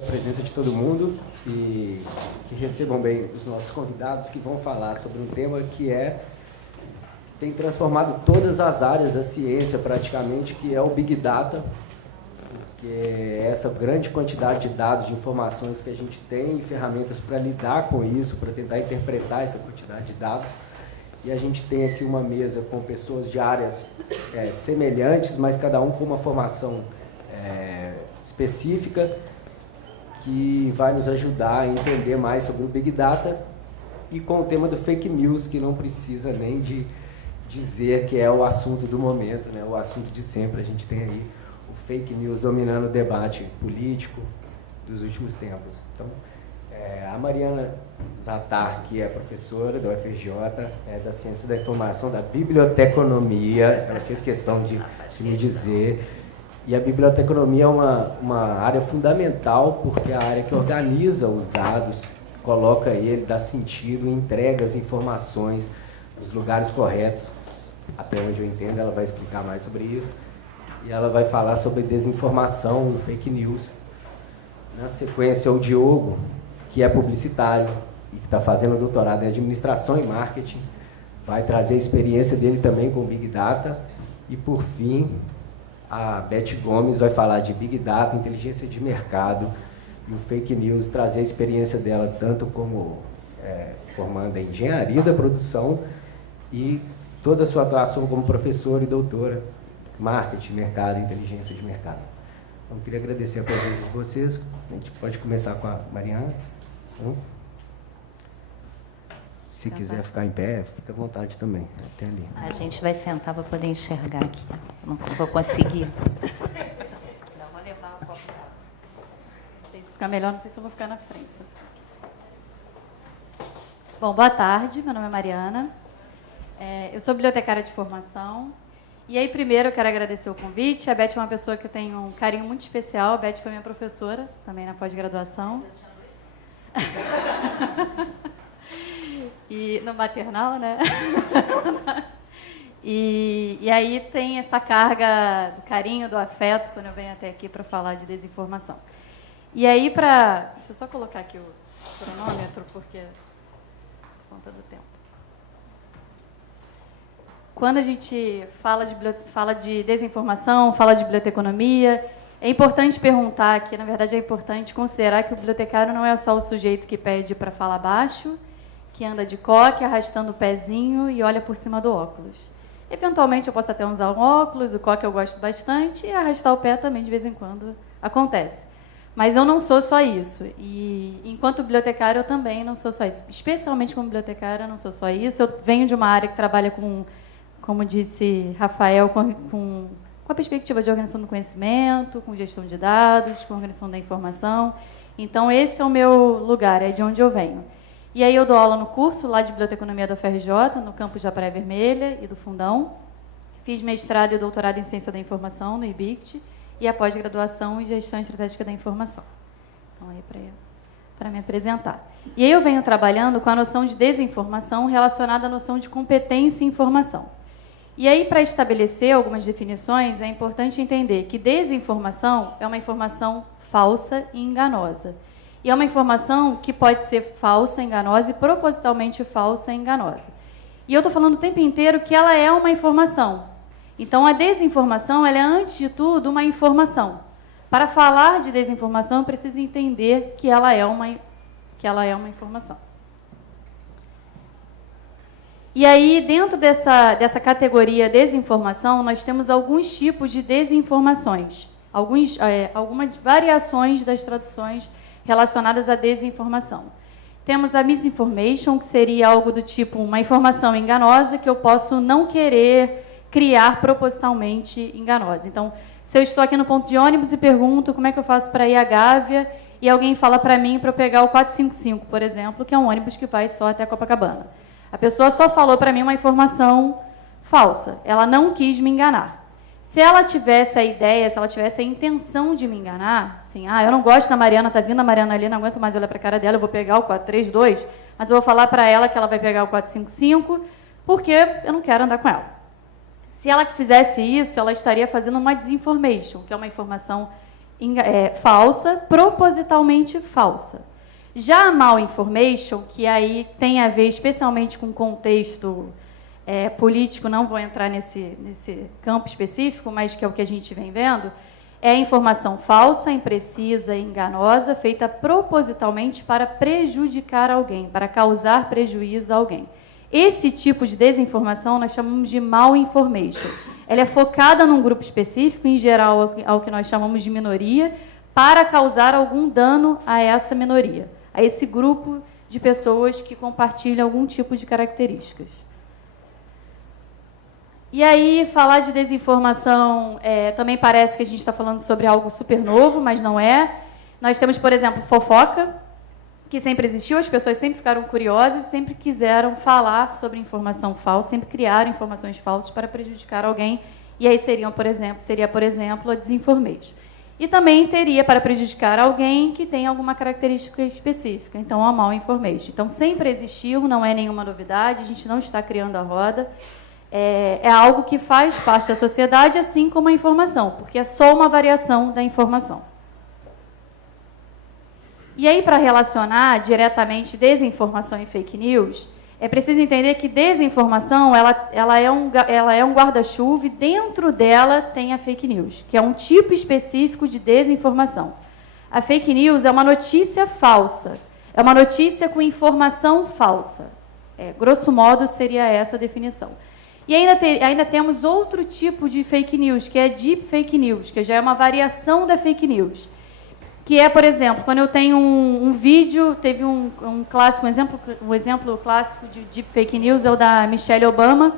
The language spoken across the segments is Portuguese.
A presença de todo mundo e que recebam bem os nossos convidados que vão falar sobre um tema que tem transformado todas as áreas da ciência praticamente, que é o Big Data, que é essa grande quantidade de dados, de informações que a gente tem, ferramentas para lidar com isso, para tentar interpretar essa quantidade de dados. E a gente tem aqui uma mesa com pessoas de áreas semelhantes, mas cada um com uma formação específica, que vai nos ajudar a entender mais sobre o Big Data e com o tema do fake news, que não precisa nem de dizer que é o assunto do momento, né? O assunto de sempre. A gente tem aí o fake news dominando o debate político dos últimos tempos. Então, a Mariana Zattar, que é professora da UFRJ, da Ciência da Informação, da Biblioteconomia, ela fez questão de me dizer. E a biblioteconomia é uma área fundamental, porque é a área que organiza os dados, coloca ele, dá sentido, entrega as informações nos lugares corretos. Até onde eu entendo, ela vai explicar mais sobre isso. E ela vai falar sobre desinformação e fake news. Na sequência, o Diogo, que é publicitário e que está fazendo doutorado em administração e marketing, vai trazer a experiência dele também com Big Data. E, por fim, a Beth Gomes vai falar de Big Data, inteligência de mercado e o fake news, trazer a experiência dela tanto como formanda em engenharia da produção e toda a sua atuação como professora e doutora, marketing, mercado, inteligência de mercado. Então, queria agradecer a presença de vocês. A gente pode começar com a Mariana. Se quiser ficar em pé, fica à vontade também. Até ali. A gente vai sentar para poder enxergar aqui. Não vou conseguir. Não, vou levar a copa. Não sei se ficar melhor, não sei se eu vou ficar na frente. Bom, boa tarde. Meu nome é Mariana. Eu sou bibliotecária de formação. E aí, primeiro, eu quero agradecer o convite. A Beth é uma pessoa que eu tenho um carinho muito especial. A Beth foi minha professora, também na pós-graduação. E no maternal, né? E aí tem essa carga do carinho, do afeto, quando eu venho até aqui para falar de desinformação. E aí, deixa eu só colocar aqui o cronômetro, porque por conta do tempo. Quando a gente fala de desinformação, fala de biblioteconomia, é importante perguntar que, na verdade, é importante considerar que o bibliotecário não é só o sujeito que pede para falar baixo, que anda de coque, arrastando o pezinho e olha por cima do óculos. Eventualmente, eu posso até usar um óculos, o coque eu gosto bastante, e arrastar o pé também, de vez em quando, acontece. Mas eu não sou só isso. E, enquanto bibliotecária, eu também não sou só isso. Especialmente como bibliotecária, eu não sou só isso. Eu venho de uma área que trabalha com, como disse Rafael, com a perspectiva de organização do conhecimento, com gestão de dados, com organização da informação. Então, esse é o meu lugar, é de onde eu venho. E aí eu dou aula no curso lá de Biblioteconomia da UFRJ, no campus da Praia Vermelha e do Fundão. Fiz mestrado e doutorado em Ciência da Informação, no IBICT, e a pós-graduação em Gestão Estratégica da Informação. Então, aí para me apresentar. E aí eu venho trabalhando com a noção de desinformação relacionada à noção de competência em informação. E aí, para estabelecer algumas definições, é importante entender que desinformação é uma informação falsa e enganosa. E é uma informação que pode ser falsa, enganosa e propositalmente falsa e enganosa. E eu estou falando o tempo inteiro que ela é uma informação. Então, a desinformação ela é, antes de tudo, uma informação. Para falar de desinformação, eu preciso entender que ela é uma informação. E aí, dentro dessa categoria desinformação, nós temos alguns tipos de desinformações, algumas variações das traduções relacionadas à desinformação. Temos a misinformation, que seria algo do tipo uma informação enganosa que eu posso não querer criar propositalmente enganosa. Então, se eu estou aqui no ponto de ônibus e pergunto como é que eu faço para ir à Gávea, e alguém fala para mim para eu pegar o 455, por exemplo, que é um ônibus que vai só até Copacabana. A pessoa só falou para mim uma informação falsa. Ela não quis me enganar. Se ela tivesse a ideia, se ela tivesse a intenção de me enganar, assim, eu não gosto da Mariana, tá vindo a Mariana ali, não aguento mais olhar para a cara dela, eu vou pegar o 432, mas eu vou falar para ela que ela vai pegar o 455, porque eu não quero andar com ela. Se ela fizesse isso, ela estaria fazendo uma disinformation, que é uma informação falsa, propositalmente falsa. Já a malinformation, que aí tem a ver especialmente com contexto político, não vou entrar nesse campo específico, mas que é o que a gente vem vendo, é informação falsa, imprecisa e enganosa, feita propositalmente para prejudicar alguém, para causar prejuízo a alguém. Esse tipo de desinformação nós chamamos de malinformation. Ela é focada num grupo específico, em geral ao que nós chamamos de minoria, para causar algum dano a essa minoria, a esse grupo de pessoas que compartilham algum tipo de características. E aí, falar de desinformação também parece que a gente está falando sobre algo super novo, mas não é. Nós temos, por exemplo, fofoca, que sempre existiu, as pessoas sempre ficaram curiosas e sempre quiseram falar sobre informação falsa, sempre criaram informações falsas para prejudicar alguém, e aí seria, por exemplo, a desinformation. E também teria para prejudicar alguém que tem alguma característica específica, então a malinformation. Então, sempre existiu, não é nenhuma novidade, a gente não está criando a roda. É algo que faz parte da sociedade, assim como a informação, porque é só uma variação da informação. E aí, para relacionar diretamente desinformação e fake news, é preciso entender que desinformação ela é um guarda-chuva e dentro dela tem a fake news, que é um tipo específico de desinformação. A fake news é uma notícia falsa, é uma notícia com informação falsa. Grosso modo, seria essa a definição. E ainda temos outro tipo de fake news, que é deep fake news, que já é uma variação da fake news. Que é, por exemplo, quando eu tenho um vídeo, teve um exemplo clássico de deep fake news é o da Michelle Obama,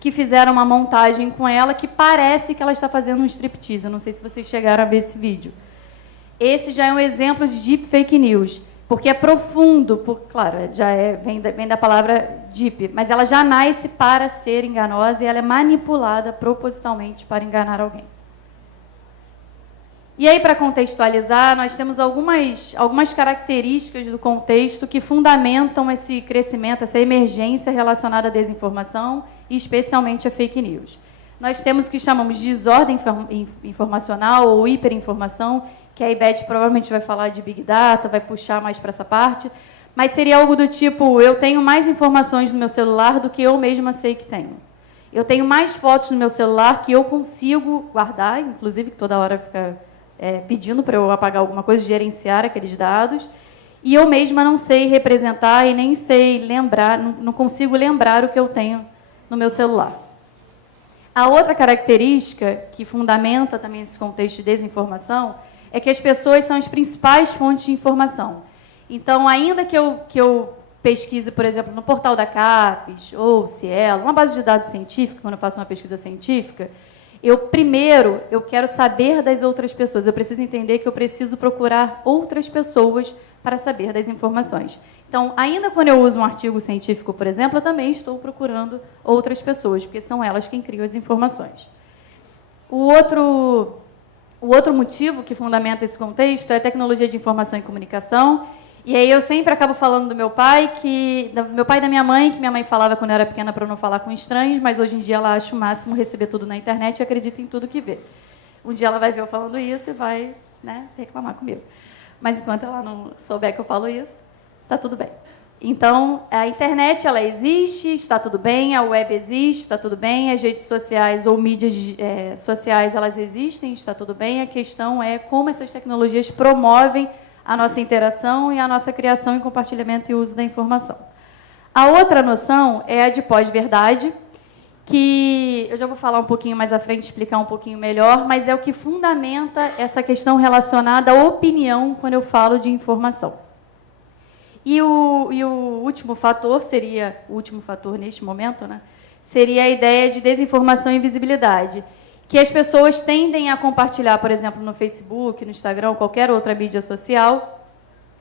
que fizeram uma montagem com ela que parece que ela está fazendo um striptease. Eu não sei se vocês chegaram a ver esse vídeo. Esse já é um exemplo de deep fake news, porque é profundo, claro, vem da palavra deep, mas ela já nasce para ser enganosa e ela é manipulada propositalmente para enganar alguém. E aí, para contextualizar, nós temos algumas características do contexto que fundamentam esse crescimento, essa emergência relacionada à desinformação e especialmente a fake news. Nós temos o que chamamos de desordem informacional ou hiperinformação, que a Ibete provavelmente vai falar de Big Data, vai puxar mais para essa parte, mas seria algo do tipo, eu tenho mais informações no meu celular do que eu mesma sei que tenho. Eu tenho mais fotos no meu celular que eu consigo guardar, inclusive que toda hora fica pedindo para eu apagar alguma coisa, gerenciar aqueles dados, e eu mesma não sei representar e nem sei lembrar, não consigo lembrar o que eu tenho no meu celular. A outra característica que fundamenta também esse contexto de desinformação é que as pessoas são as principais fontes de informação. Então, ainda que eu pesquise, por exemplo, no portal da CAPES ou Cielo, uma base de dados científica, quando eu faço uma pesquisa científica, eu quero saber das outras pessoas. Eu preciso entender que eu preciso procurar outras pessoas para saber das informações. Então, ainda quando eu uso um artigo científico, por exemplo, eu também estou procurando outras pessoas, porque são elas quem criam as informações. O outro motivo que fundamenta esse contexto é a tecnologia de informação e comunicação. E aí eu sempre acabo falando do meu pai e da minha mãe, que minha mãe falava quando eu era pequena para eu não falar com estranhos, mas hoje em dia ela acha o máximo receber tudo na internet e acredita em tudo que vê. Um dia ela vai ver eu falando isso e vai, reclamar comigo. Mas enquanto ela não souber que eu falo isso, está tudo bem. Então, a internet, ela existe, está tudo bem, a web existe, está tudo bem, as redes sociais ou mídias sociais, elas existem, está tudo bem. A questão é como essas tecnologias promovem a nossa interação e a nossa criação e compartilhamento e uso da informação. A outra noção é a de pós-verdade, que eu já vou falar um pouquinho mais à frente, explicar um pouquinho melhor, mas é o que fundamenta essa questão relacionada à opinião quando eu falo de informação. E o último fator neste momento, seria a ideia de desinformação e visibilidade, que as pessoas tendem a compartilhar, por exemplo, no Facebook, no Instagram, qualquer outra mídia social,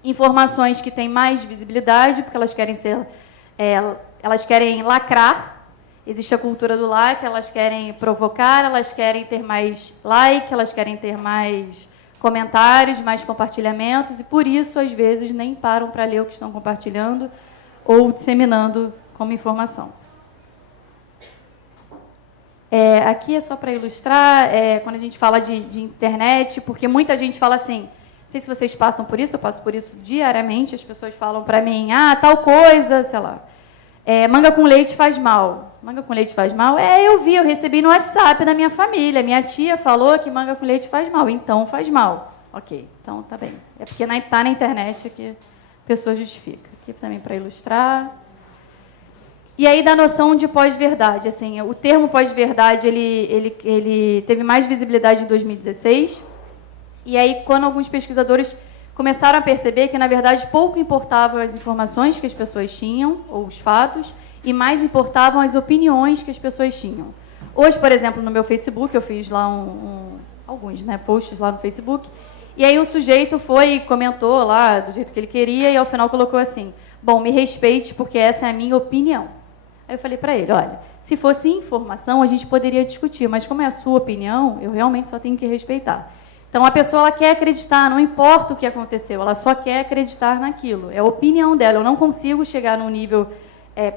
informações que têm mais visibilidade, porque elas querem lacrar. Existe a cultura do like, elas querem provocar, elas querem ter mais like, elas querem ter mais comentários, mais compartilhamentos, e por isso, às vezes, nem param para ler o que estão compartilhando ou disseminando como informação. Aqui é só para ilustrar, quando a gente fala de internet, porque muita gente fala assim, não sei se vocês passam por isso, eu passo por isso diariamente, as pessoas falam para mim, tal coisa, sei lá, manga com leite faz mal. Manga com leite faz mal? Eu recebi no WhatsApp da minha família, minha tia falou que manga com leite faz mal, então faz mal. Ok, então tá bem. É porque está na internet que a pessoa justifica. Aqui também para ilustrar. E aí, da noção de pós-verdade. Assim, o termo pós-verdade ele teve mais visibilidade em 2016. E aí, quando alguns pesquisadores começaram a perceber que, na verdade, pouco importavam as informações que as pessoas tinham, ou os fatos, e mais importavam as opiniões que as pessoas tinham. Hoje, por exemplo, no meu Facebook, eu fiz lá alguns posts lá no Facebook, e aí o sujeito foi e comentou lá do jeito que ele queria, e ao final colocou assim, bom, me respeite porque essa é a minha opinião. Aí eu falei para ele, olha, se fosse informação, a gente poderia discutir, mas como é a sua opinião, eu realmente só tenho que respeitar. Então, a pessoa ela quer acreditar, não importa o que aconteceu, ela só quer acreditar naquilo. É a opinião dela. Eu não consigo chegar num nível,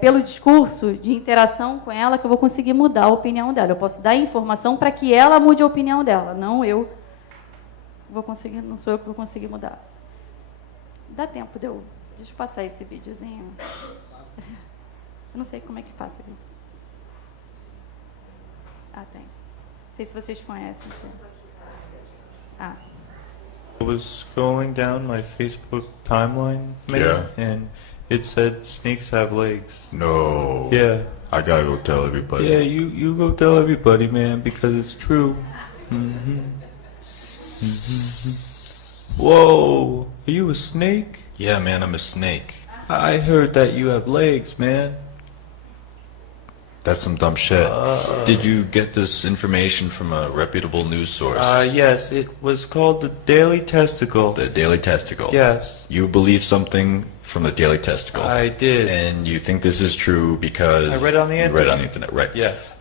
pelo discurso, de interação com ela, que eu vou conseguir mudar a opinião dela. Eu posso dar informação para que ela mude a opinião dela, não eu vou conseguir, não sou eu que vou conseguir mudar. Dá tempo de eu... Deixa eu passar esse videozinho. Eu não sei como é que passa aqui. Tem. Não sei se vocês conhecem. I was scrolling down my Facebook timeline, man, and it said snakes have legs. No. Yeah. I gotta go tell everybody. Yeah, you go tell everybody, man, because it's true. Whoa, are you a snake? Yeah, man, I'm a snake. I heard that you have legs, man. That's some dumb shit. Did you get this information from a reputable news source? Yes, it was called the Daily Testicle. The Daily Testicle. Yes. You believe something from the Daily Testicle. I did. And you think this is true because... I read it on the internet. You read it on the internet, right. Yes.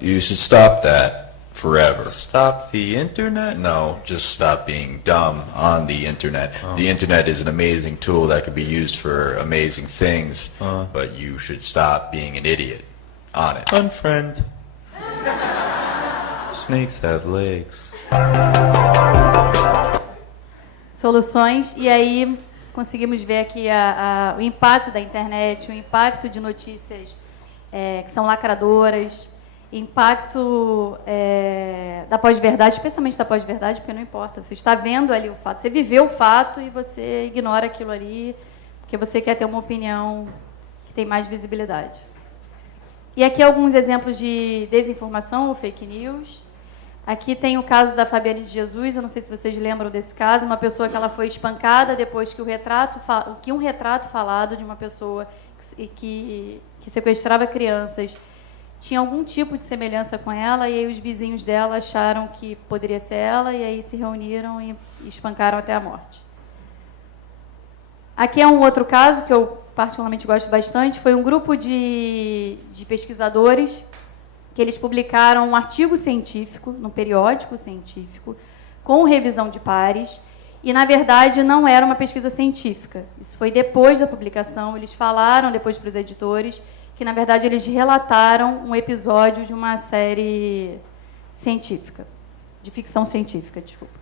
You should stop that forever. Stop the internet? No, just stop being dumb on the internet. The internet is an amazing tool that could be used for amazing things, but you should stop being an idiot on it. Unfriend. Snakes have legs. Soluções, e aí conseguimos ver aqui o impacto da internet, o impacto de notícias que são lacradoras, impacto da pós-verdade, especialmente da pós-verdade, porque não importa, você está vendo ali o fato, você viveu o fato e você ignora aquilo ali, porque você quer ter uma opinião que tem mais visibilidade. E aqui alguns exemplos de desinformação ou fake news. Aqui tem o caso da Fabiane de Jesus, eu não sei se vocês lembram desse caso, uma pessoa que ela foi espancada depois que um retrato falado de uma pessoa que sequestrava crianças tinha algum tipo de semelhança com ela, e aí os vizinhos dela acharam que poderia ser ela, e aí se reuniram e espancaram até a morte. Aqui é um outro caso que eu particularmente gosto bastante, foi um grupo de pesquisadores que eles publicaram um artigo científico, num periódico científico, com revisão de pares, e, na verdade, não era uma pesquisa científica. Isso foi depois da publicação, eles falaram depois para os editores que, na verdade, eles relataram um episódio de uma série científica, de ficção científica, desculpa.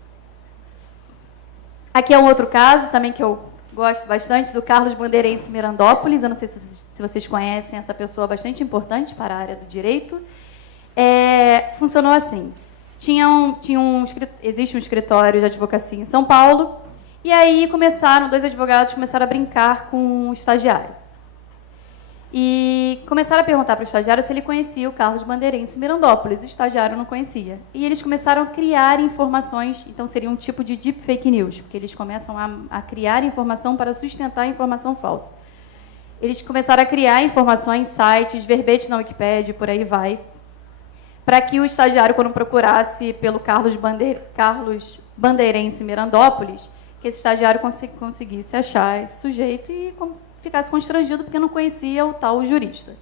Aqui é um outro caso, também que eu gosto bastante, do Carlos Bandeirense Mirandópolis. Eu não sei se vocês conhecem essa pessoa bastante importante para a área do direito. Funcionou assim. Existe um escritório de advocacia em São Paulo, e aí dois advogados começaram a brincar com o estagiário. E começaram a perguntar para o estagiário se ele conhecia o Carlos Bandeirense Mirandópolis. O estagiário não conhecia. E eles começaram a criar informações, então seria um tipo de deep fake news, porque eles começam a criar informação para sustentar a informação falsa. Eles começaram a criar informações, sites, verbetes na Wikipédia, por aí vai, para que o estagiário, quando procurasse pelo Carlos Bandeirense Mirandópolis, que esse estagiário conseguisse achar esse sujeito e ficasse constrangido porque não conhecia o tal jurista.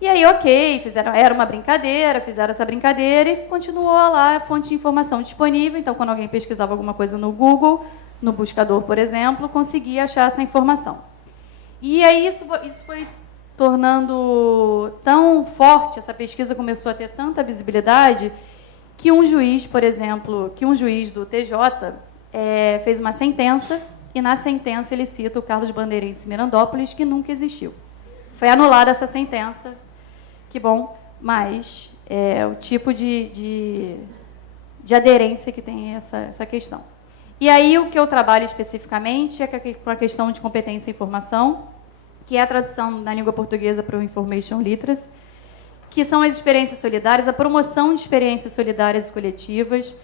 E aí, ok, era uma brincadeira, fizeram essa brincadeira e continuou lá a fonte de informação disponível. Então, quando alguém pesquisava alguma coisa no Google, no buscador, por exemplo, conseguia achar essa informação. E aí isso foi tornando tão forte, essa pesquisa começou a ter tanta visibilidade, que um juiz, por exemplo, que um juiz do TJ fez uma sentença, e na sentença ele cita o Carlos Bandeirense Mirandópolis, que nunca existiu. Foi anulada essa sentença, que bom, mas é o tipo de aderência que tem essa questão. E aí o que eu trabalho especificamente é com a questão de competência e informação, que é a tradução na língua portuguesa para o Information Literacy, que são as experiências solidárias, a promoção de experiências solidárias e coletivas,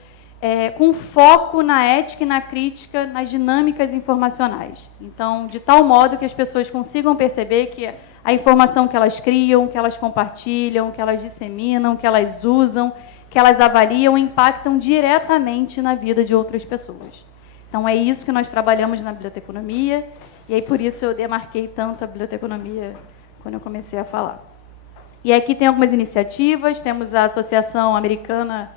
com foco na ética e na crítica, nas dinâmicas informacionais. Então, de tal modo que as pessoas consigam perceber que a informação que elas criam, que elas compartilham, que elas disseminam, que elas usam, que elas avaliam, impactam diretamente na vida de outras pessoas. Então, é isso que nós trabalhamos na biblioteconomia, e aí por isso eu demarquei tanto a biblioteconomia quando eu comecei a falar. E aqui tem algumas iniciativas, temos a Associação Americana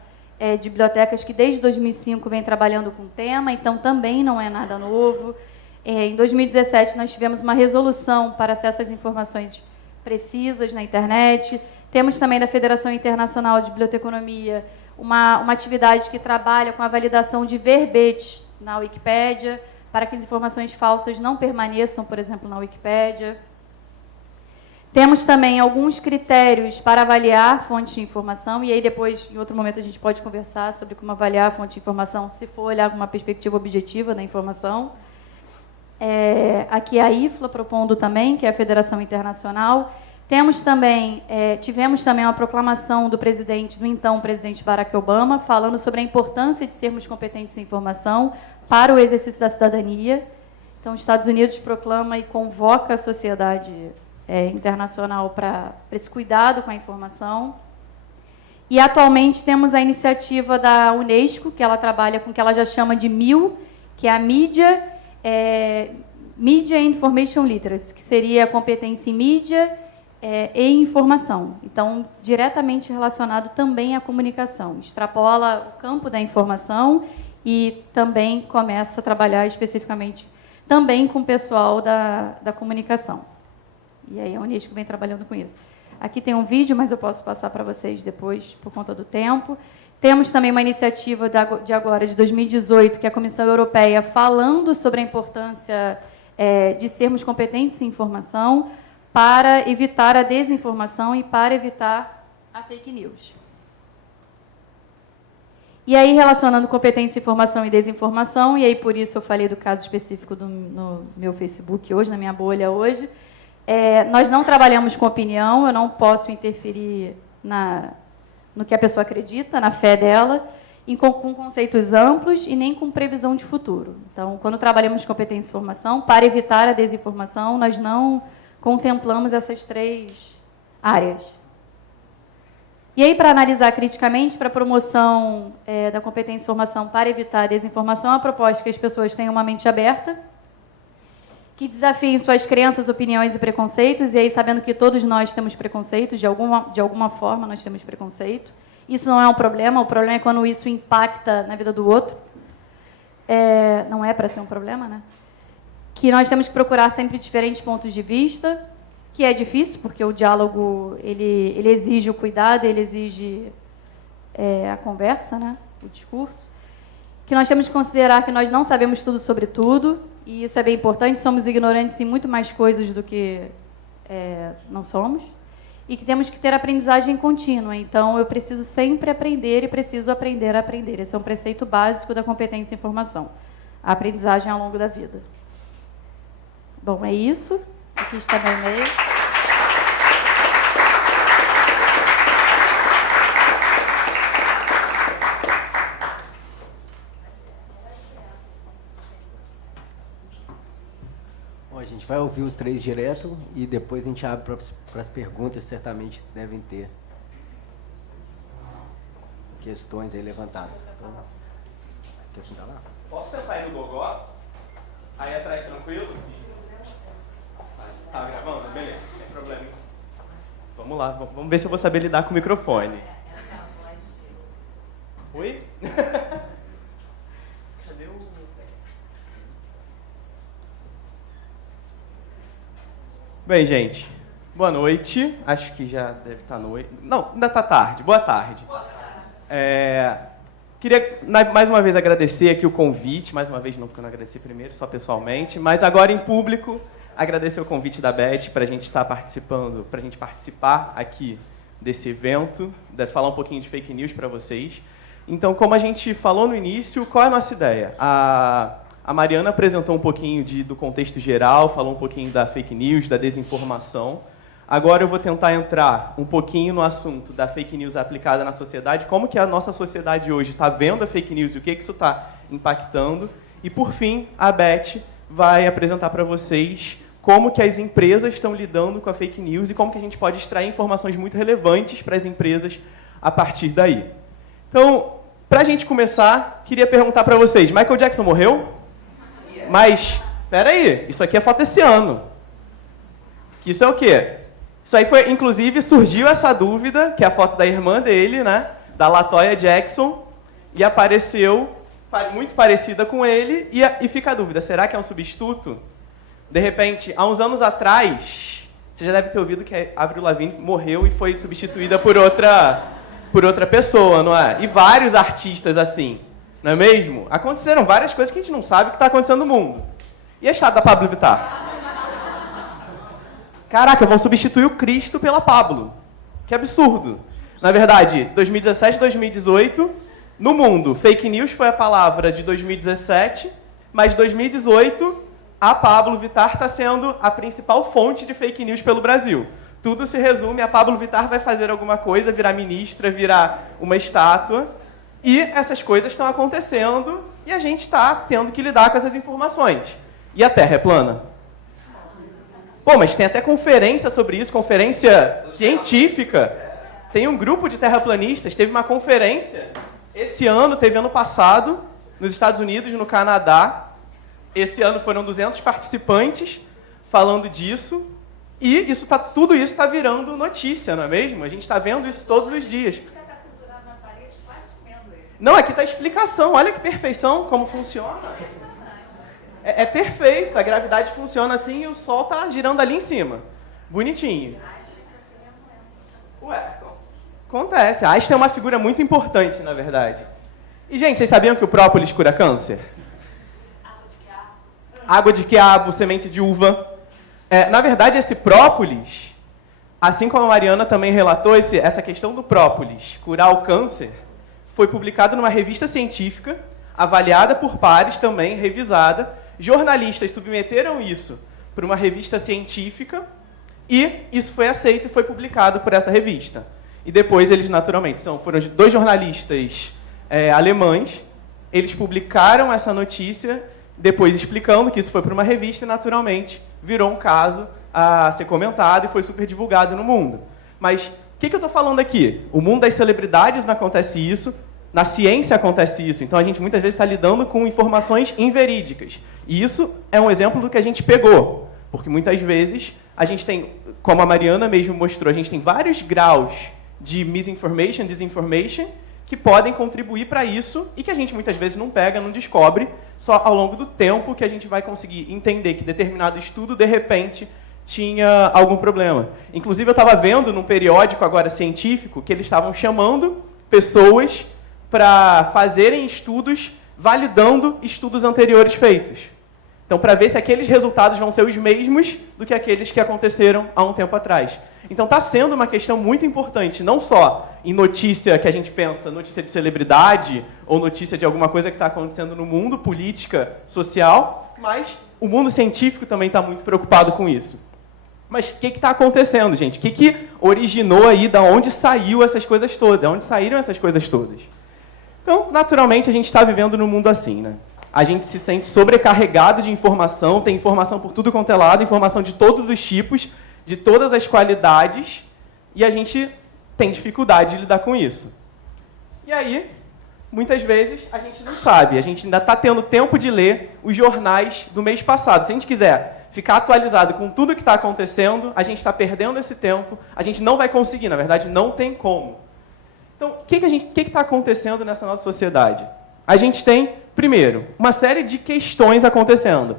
de Bibliotecas, que desde 2005 vem trabalhando com o tema, então também não é nada novo. Em 2017, nós tivemos uma resolução para acesso às informações precisas na internet. Temos também da Federação Internacional de Biblioteconomia uma atividade que trabalha com a validação de verbetes na Wikipédia, para que as informações falsas não permaneçam, por exemplo, na Wikipédia. Temos também alguns critérios para avaliar fontes de informação, e aí depois, em outro momento, a gente pode conversar sobre como avaliar a fonte de informação, se for olhar com uma perspectiva objetiva da informação. Aqui a IFLA propondo também, que é a Federação Internacional. Tivemos também uma proclamação do então presidente Barack Obama, falando sobre a importância de sermos competentes em informação para o exercício da cidadania. Então, os Estados Unidos proclama e convoca a sociedade internacional para esse cuidado com a informação. E, atualmente, temos a iniciativa da Unesco, que ela trabalha com o que ela já chama de MIL, que é a Media Information Literacy, que seria a competência em mídia e informação. Então, diretamente relacionado também à comunicação. Extrapola o campo da informação e também começa a trabalhar especificamente também com o pessoal da comunicação. E aí a Unesco vem trabalhando com isso. Aqui tem um vídeo, mas eu posso passar para vocês depois, por conta do tempo. Temos também uma iniciativa de 2018, que é a Comissão Europeia, falando sobre a importância de sermos competentes em informação para evitar a desinformação e para evitar a fake news. E aí, relacionando competência, informação e desinformação, e aí por isso eu falei do caso específico no meu Facebook hoje, na minha bolha hoje, nós não trabalhamos com opinião, eu não posso interferir no que a pessoa acredita, na fé dela, com conceitos amplos e nem com previsão de futuro. Então, quando trabalhamos competência e informação, para evitar a desinformação, nós não contemplamos essas 3 áreas. E aí, para analisar criticamente, para a promoção da competência e informação para evitar a desinformação, a proposta é que as pessoas tenham uma mente aberta, que desafiem suas crenças, opiniões e preconceitos, e aí sabendo que todos nós temos preconceitos, de alguma forma nós temos preconceito. Isso não é um problema, o problema é quando isso impacta na vida do outro. Não é para ser um problema, né? Que nós temos que procurar sempre diferentes pontos de vista, que é difícil, porque o diálogo ele exige o cuidado, ele exige a conversa, né? O discurso. Que nós temos que considerar que nós não sabemos tudo sobre tudo, e isso é bem importante, somos ignorantes em muito mais coisas do que não somos, e que temos que ter aprendizagem contínua. Então, eu preciso sempre aprender e preciso aprender a aprender. Esse é um preceito básico da competência em informação, a aprendizagem ao longo da vida. Bom, é isso. Aqui está meu e-mail. Bom, a gente vai ouvir os 3 direto e depois a gente abre para as perguntas, certamente devem ter questões aí levantadas. Então, quer sentar lá? Posso sentar aí no gogó? Aí atrás tranquilo? Sim. Tá gravando? Beleza, sem problema. Vamos lá, vamos ver se eu vou saber lidar com o microfone. Oi? Cadê o... Bem, gente, Boa noite. Acho que já deve estar noite. Não, ainda está tarde. Boa tarde. Queria, mais uma vez, agradecer aqui o convite. Mais uma vez, não, porque eu não agradeci primeiro, só pessoalmente. Mas agora, em público, agradecer o convite da Beth para a gente estar participando, para a gente participar aqui desse evento, falar um pouquinho de fake news para vocês. Então, como a gente falou no início, qual é a nossa ideia? A Mariana apresentou um pouquinho do contexto geral, falou um pouquinho da fake news, da desinformação. Agora eu vou tentar entrar um pouquinho no assunto da fake news aplicada na sociedade, como que a nossa sociedade hoje está vendo a fake news e o que isso está impactando. E, por fim, a Beth vai apresentar para vocês como que as empresas estão lidando com a fake news e como que a gente pode extrair informações muito relevantes para as empresas a partir daí. Então, para a gente começar, queria perguntar para vocês, Michael Jackson morreu? Mas, espera aí, isso aqui é foto desse ano. Isso é o quê? Isso aí foi, inclusive, surgiu essa dúvida, que é a foto da irmã dele, né, da LaToya Jackson, e apareceu muito parecida com ele, e fica a dúvida, será que é um substituto? De repente, há uns anos atrás, você já deve ter ouvido que a Avril Lavigne morreu e foi substituída por outra pessoa, não é? E vários artistas assim, não é mesmo? Aconteceram várias coisas que a gente não sabe o que está acontecendo no mundo. E a estátua da Pablo Vittar? Caraca, vão substituir o Cristo pela Pablo. Que absurdo. Na verdade, 2017 e 2018, no mundo, fake news foi a palavra de 2017, mas 2018, a Pablo Vittar está sendo a principal fonte de fake news pelo Brasil. Tudo se resume a Pablo Vittar vai fazer alguma coisa, virar ministra, virar uma estátua, e essas coisas estão acontecendo e a gente está tendo que lidar com essas informações. E a Terra é plana? Bom, mas tem até conferência sobre isso, conferência científica. Tem um grupo de terraplanistas, teve uma conferência esse ano, teve ano passado, nos Estados Unidos, no Canadá. Esse ano foram 200 participantes falando disso. E tudo isso está virando notícia, não é mesmo? A gente está vendo isso todos os dias. Não, aqui está a explicação. Olha que perfeição, como funciona. É perfeito, a gravidade funciona assim e o Sol está girando ali em cima. Bonitinho. Ué, acontece. Einstein é uma figura muito importante, na verdade. E, gente, vocês sabiam que o própolis cura câncer? Água de quiabo, semente de uva. Na verdade, esse própolis, assim como a Mariana também relatou, essa questão do própolis curar o câncer, foi publicado numa revista científica, avaliada por pares também, revisada. Jornalistas submeteram isso para uma revista científica e isso foi aceito e foi publicado por essa revista. E depois eles, naturalmente, foram 2 jornalistas alemães, eles publicaram essa notícia, depois explicando que isso foi para uma revista e, naturalmente, virou um caso a ser comentado e foi super divulgado no mundo. Mas o que eu estou falando aqui? O mundo das celebridades não acontece isso, na ciência acontece isso, então a gente muitas vezes está lidando com informações inverídicas. E isso é um exemplo do que a gente pegou, porque muitas vezes a gente tem, como a Mariana mesmo mostrou, a gente tem vários graus de misinformation, disinformation, que podem contribuir para isso e que a gente muitas vezes não pega, não descobre, só ao longo do tempo que a gente vai conseguir entender que determinado estudo, de repente, tinha algum problema. Inclusive, eu estava vendo num periódico agora científico que eles estavam chamando pessoas para fazerem estudos validando estudos anteriores feitos. Então, para ver se aqueles resultados vão ser os mesmos do que aqueles que aconteceram há um tempo atrás. Então, está sendo uma questão muito importante, não só em notícia que a gente pensa, notícia de celebridade, ou notícia de alguma coisa que está acontecendo no mundo, política, social, mas o mundo científico também está muito preocupado com isso. Mas o que está acontecendo, gente? O que originou aí, da onde saiu essas coisas todas? De onde saíram essas coisas todas? Então, naturalmente, a gente está vivendo num mundo assim, né? A gente se sente sobrecarregado de informação, tem informação por tudo quanto é lado, informação de todos os tipos, de todas as qualidades, e a gente tem dificuldade de lidar com isso. E aí, muitas vezes, a gente não sabe, a gente ainda está tendo tempo de ler os jornais do mês passado. Se a gente quiser ficar atualizado com tudo que está acontecendo, a gente está perdendo esse tempo, a gente não vai conseguir, na verdade, não tem como. Então, o que está acontecendo nessa nossa sociedade? A gente tem, primeiro, uma série de questões acontecendo.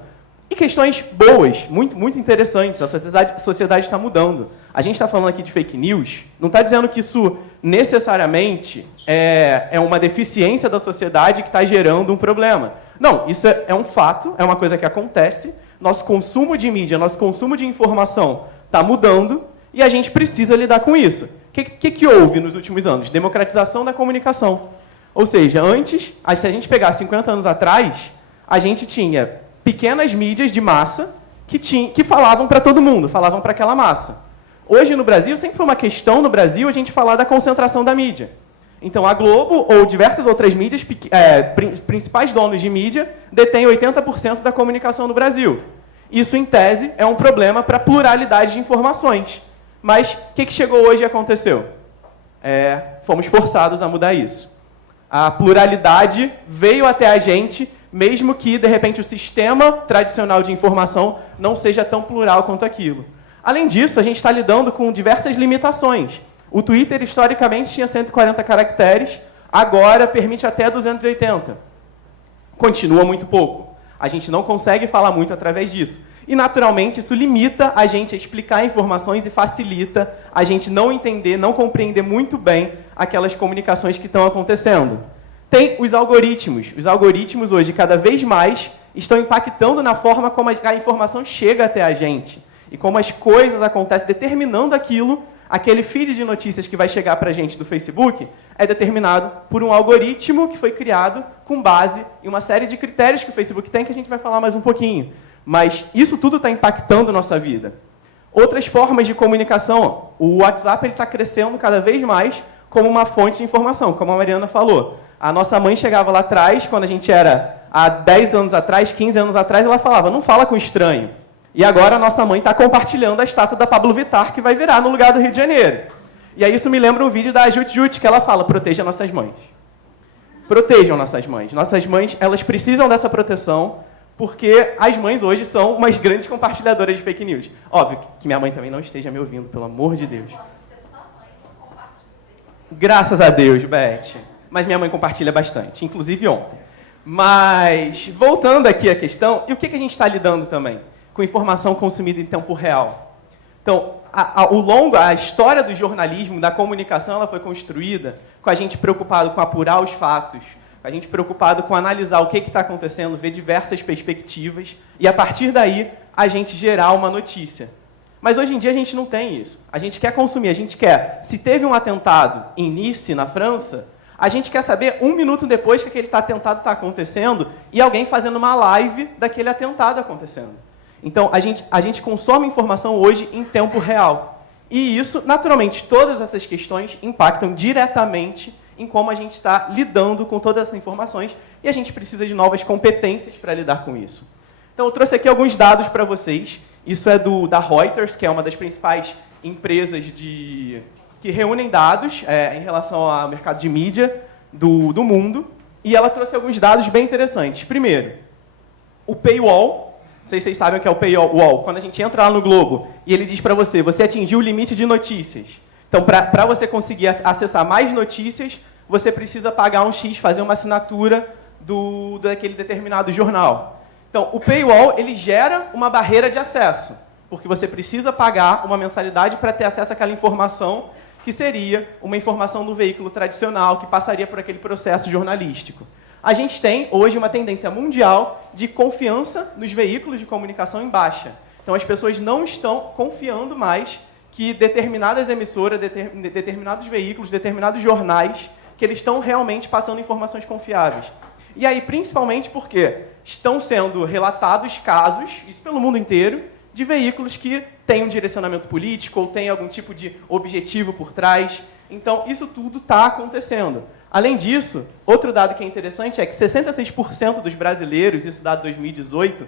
E questões boas, muito interessantes. A sociedade está mudando. A gente está falando aqui de fake news, não está dizendo que isso necessariamente é uma deficiência da sociedade que está gerando um problema. Não, isso é um fato, é uma coisa que acontece. Nosso consumo de mídia, nosso consumo de informação está mudando e a gente precisa lidar com isso. O que houve nos últimos anos? Democratização da comunicação. Ou seja, antes, se a gente pegar 50 anos atrás, a gente tinha pequenas mídias de massa que falavam para todo mundo, falavam para aquela massa. Hoje no Brasil, sempre foi uma questão no Brasil a gente falar da concentração da mídia. Então a Globo ou diversas outras mídias, principais donos de mídia, detêm 80% da comunicação no Brasil. Isso, em tese, é um problema para a pluralidade de informações. Mas o que chegou hoje e aconteceu? Fomos forçados a mudar isso. A pluralidade veio até a gente, mesmo que, de repente, o sistema tradicional de informação não seja tão plural quanto aquilo. Além disso, a gente está lidando com diversas limitações. O Twitter, historicamente, tinha 140 caracteres, agora permite até 280. Continua muito pouco. A gente não consegue falar muito através disso. E, naturalmente, isso limita a gente a explicar informações e facilita a gente não entender, não compreender muito bem aquelas comunicações que estão acontecendo. Tem os algoritmos. Os algoritmos, hoje, cada vez mais, estão impactando na forma como a informação chega até a gente. E como as coisas acontecem, determinando aquele feed de notícias que vai chegar para a gente do Facebook, é determinado por um algoritmo que foi criado com base em uma série de critérios que o Facebook tem, que a gente vai falar mais um pouquinho. Mas isso tudo está impactando a nossa vida. Outras formas de comunicação. O WhatsApp está crescendo cada vez mais como uma fonte de informação, como a Mariana falou. A nossa mãe chegava lá atrás, quando a gente era há 10 anos atrás, 15 anos atrás, ela falava, não fala com estranho. E agora a nossa mãe está compartilhando a estátua da Pablo Vittar, que vai virar no lugar do Rio de Janeiro. E aí isso me lembra um vídeo da Jut Jut, que ela fala, proteja nossas mães. Protejam nossas mães. Nossas mães, elas precisam dessa proteção, porque as mães hoje são umas grandes compartilhadoras de fake news. Óbvio que minha mãe também não esteja me ouvindo, pelo amor de Deus. Graças a Deus, Beth. Mas minha mãe compartilha bastante, inclusive ontem. Mas, voltando aqui à questão, e o que a gente está lidando também? Com informação consumida em tempo real. Então, a história do jornalismo, da comunicação, ela foi construída com a gente preocupado com apurar os fatos, com a gente preocupado com analisar o que está acontecendo, ver diversas perspectivas, e a partir daí, a gente gerar uma notícia. Mas hoje em dia a gente não tem isso. A gente quer consumir, a gente quer... Se teve um atentado em Nice, na França, a gente quer saber 1 minuto depois que aquele atentado está acontecendo e alguém fazendo uma live daquele atentado acontecendo. Então, a gente consome informação hoje em tempo real. E isso, naturalmente, todas essas questões impactam diretamente em como a gente está lidando com todas essas informações e a gente precisa de novas competências para lidar com isso. Então, eu trouxe aqui alguns dados para vocês. Isso é da Reuters, que é uma das principais empresas que reúnem dados em relação ao mercado de mídia do mundo. E ela trouxe alguns dados bem interessantes. Primeiro, o paywall. Não sei se vocês sabem o que é o paywall. Quando a gente entra lá no Globo e ele diz para você, você atingiu o limite de notícias. Então, para você conseguir acessar mais notícias, você precisa pagar um X, fazer uma assinatura daquele determinado jornal. Então, o paywall, ele gera uma barreira de acesso, porque você precisa pagar uma mensalidade para ter acesso àquela informação que seria uma informação do veículo tradicional, que passaria por aquele processo jornalístico. A gente tem, hoje, uma tendência mundial de confiança nos veículos de comunicação em baixa. Então, as pessoas não estão confiando mais que determinadas emissoras, determinados veículos, determinados jornais, que eles estão realmente passando informações confiáveis. E aí, principalmente porque estão sendo relatados casos, isso pelo mundo inteiro, de veículos que têm um direcionamento político ou têm algum tipo de objetivo por trás. Então, isso tudo está acontecendo. Além disso, outro dado que é interessante é que 66% dos brasileiros, isso dado 2018,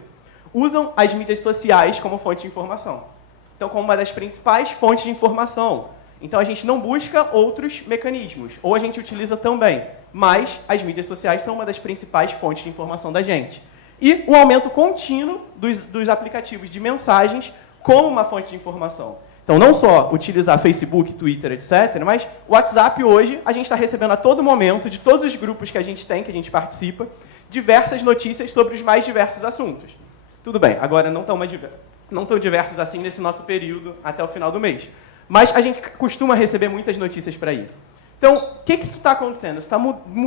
usam as mídias sociais como fonte de informação. Então, como uma das principais fontes de informação. Então, a gente não busca outros mecanismos, ou a gente utiliza também, mas as mídias sociais são uma das principais fontes de informação da gente. E o aumento contínuo dos aplicativos de mensagens como uma fonte de informação. Então, não só utilizar Facebook, Twitter, etc., mas o WhatsApp hoje, a gente está recebendo a todo momento, de todos os grupos que a gente tem, que a gente participa, diversas notícias sobre os mais diversos assuntos. Tudo bem, agora não tão diversos assim nesse nosso período até o final do mês. Mas a gente costuma receber muitas notícias para ir. Então, o que isso está acontecendo? Isso está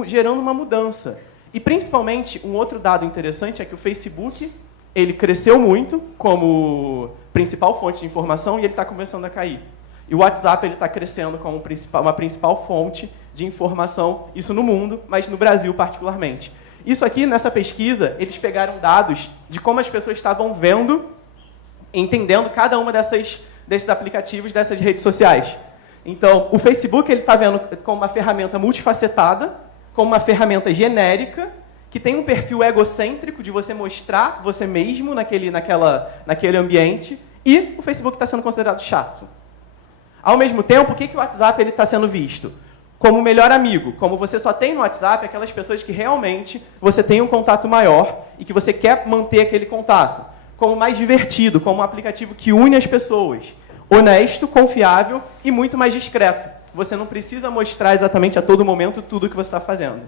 gerando uma mudança. E, principalmente, um outro dado interessante é que o Facebook ele cresceu muito como principal fonte de informação e ele está começando a cair. E o WhatsApp está crescendo como uma principal fonte de informação, isso no mundo, mas no Brasil particularmente. Isso aqui, nessa pesquisa, eles pegaram dados de como as pessoas estavam vendo, entendendo cada uma desses aplicativos, dessas redes sociais. Então, o Facebook ele está vendo como uma ferramenta multifacetada, como uma ferramenta genérica, que tem um perfil egocêntrico de você mostrar você mesmo naquele ambiente, e o Facebook está sendo considerado chato. Ao mesmo tempo, o que o WhatsApp está sendo visto? Como o melhor amigo, como você só tem no WhatsApp aquelas pessoas que realmente você tem um contato maior e que você quer manter aquele contato. Como mais divertido, como um aplicativo que une as pessoas. Honesto, confiável e muito mais discreto. Você não precisa mostrar exatamente a todo momento tudo o que você está fazendo.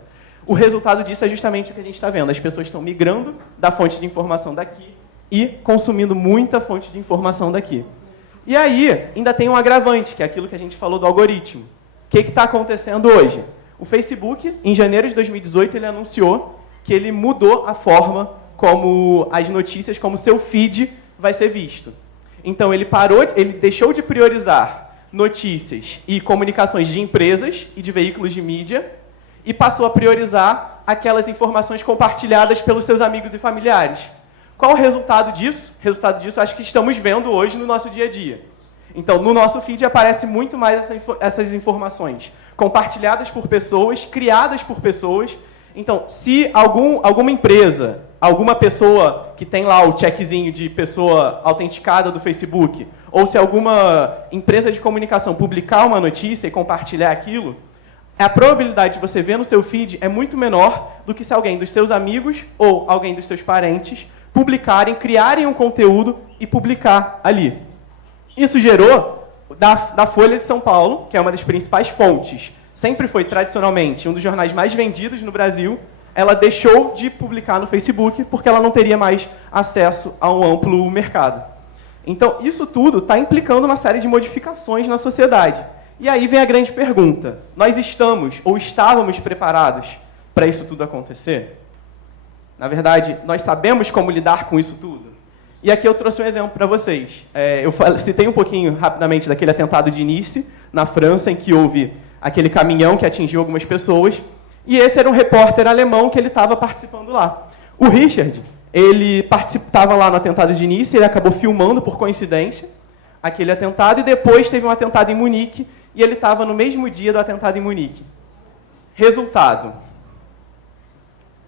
O resultado disso é justamente o que a gente está vendo. As pessoas estão migrando da fonte de informação daqui e consumindo muita fonte de informação daqui. E aí, ainda tem um agravante, que é aquilo que a gente falou do algoritmo. O que está acontecendo hoje? O Facebook, em janeiro de 2018, ele anunciou que ele mudou a forma como as notícias, como seu feed vai ser visto. Então, ele deixou de priorizar notícias e comunicações de empresas e de veículos de mídia e passou a priorizar aquelas informações compartilhadas pelos seus amigos e familiares. Qual o resultado disso? O resultado disso, acho que estamos vendo hoje no nosso dia a dia. Então, no nosso feed aparece muito mais essas informações compartilhadas por pessoas, criadas por pessoas. Então, se alguma empresa, alguma pessoa que tem lá o checkzinho de pessoa autenticada do Facebook, ou se alguma empresa de comunicação publicar uma notícia e compartilhar aquilo, a probabilidade de você ver no seu feed é muito menor do que se alguém dos seus amigos ou alguém dos seus parentes publicarem, criarem um conteúdo e publicar ali. Isso gerou, da Folha de São Paulo, que é uma das principais fontes, sempre foi tradicionalmente um dos jornais mais vendidos no Brasil, ela deixou de publicar no Facebook porque ela não teria mais acesso a um amplo mercado. Então, isso tudo está implicando uma série de modificações na sociedade. E aí vem a grande pergunta. Nós estamos ou estávamos preparados para isso tudo acontecer? Na verdade, nós sabemos como lidar com isso tudo? E aqui eu trouxe um exemplo para vocês. Eu citei um pouquinho, rapidamente, daquele atentado de Nice, na França, em que houve aquele caminhão que atingiu algumas pessoas. E esse era um repórter alemão que ele estava participando lá. O Richard, ele estava lá no atentado de Nice, ele acabou filmando, por coincidência, aquele atentado, e depois teve um atentado em Munique, e ele estava no mesmo dia do atentado em Munique. Resultado: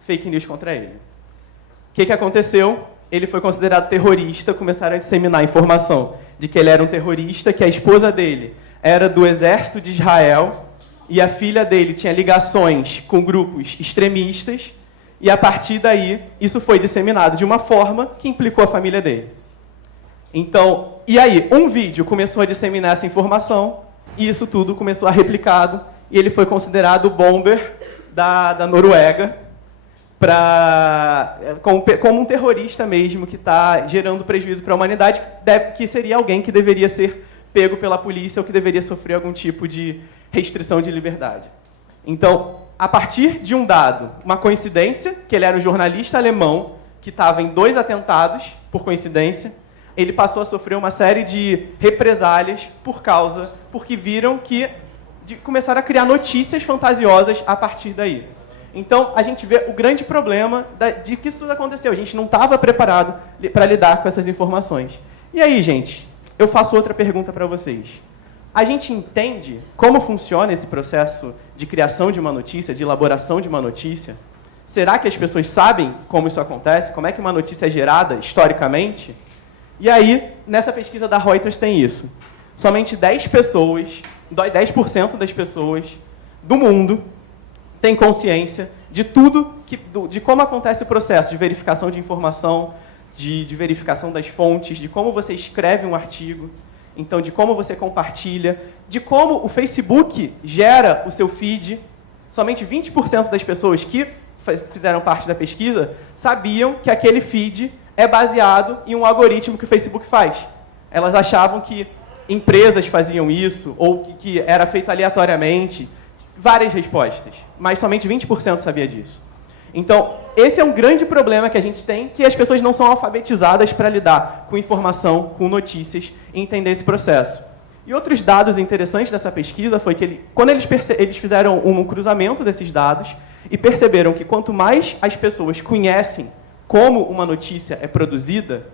fake news contra ele. O que aconteceu? Ele foi considerado terrorista, começaram a disseminar a informação de que ele era um terrorista, que a esposa dele era do exército de Israel, e a filha dele tinha ligações com grupos extremistas, e a partir daí, isso foi disseminado de uma forma que implicou a família dele. Então, e aí, um vídeo começou a disseminar essa informação, e isso tudo começou a replicado, e ele foi considerado o bomber da Noruega, como um terrorista mesmo, que está gerando prejuízo para a humanidade, que seria alguém que deveria ser pego pela polícia ou que deveria sofrer algum tipo de restrição de liberdade. Então, a partir de um dado, uma coincidência, que ele era um jornalista alemão que estava em 2 atentados, por coincidência, ele passou a sofrer uma série de represálias porque viram que começaram a criar notícias fantasiosas a partir daí. Então, a gente vê o grande problema de que isso tudo aconteceu. A gente não estava preparado para lidar com essas informações. E aí, gente, eu faço outra pergunta para vocês. A gente entende como funciona esse processo de criação de uma notícia, de elaboração de uma notícia? Será que as pessoas sabem como isso acontece? Como é que uma notícia é gerada historicamente? E aí, nessa pesquisa da Reuters tem isso. Somente 10% das pessoas do mundo têm consciência de tudo, de como acontece o processo de verificação de informação, de verificação das fontes, de como você escreve um artigo, então de como você compartilha, de como o Facebook gera o seu feed. Somente 20% das pessoas que fizeram parte da pesquisa sabiam que aquele feed é baseado em um algoritmo que o Facebook faz. Elas achavam que empresas faziam isso, ou que era feito aleatoriamente. Várias respostas, mas somente 20% sabia disso. Então, esse é um grande problema que a gente tem, que as pessoas não são alfabetizadas para lidar com informação, com notícias, e entender esse processo. E outros dados interessantes dessa pesquisa foi que, quando eles fizeram um cruzamento desses dados e perceberam que quanto mais as pessoas conhecem como uma notícia é produzida,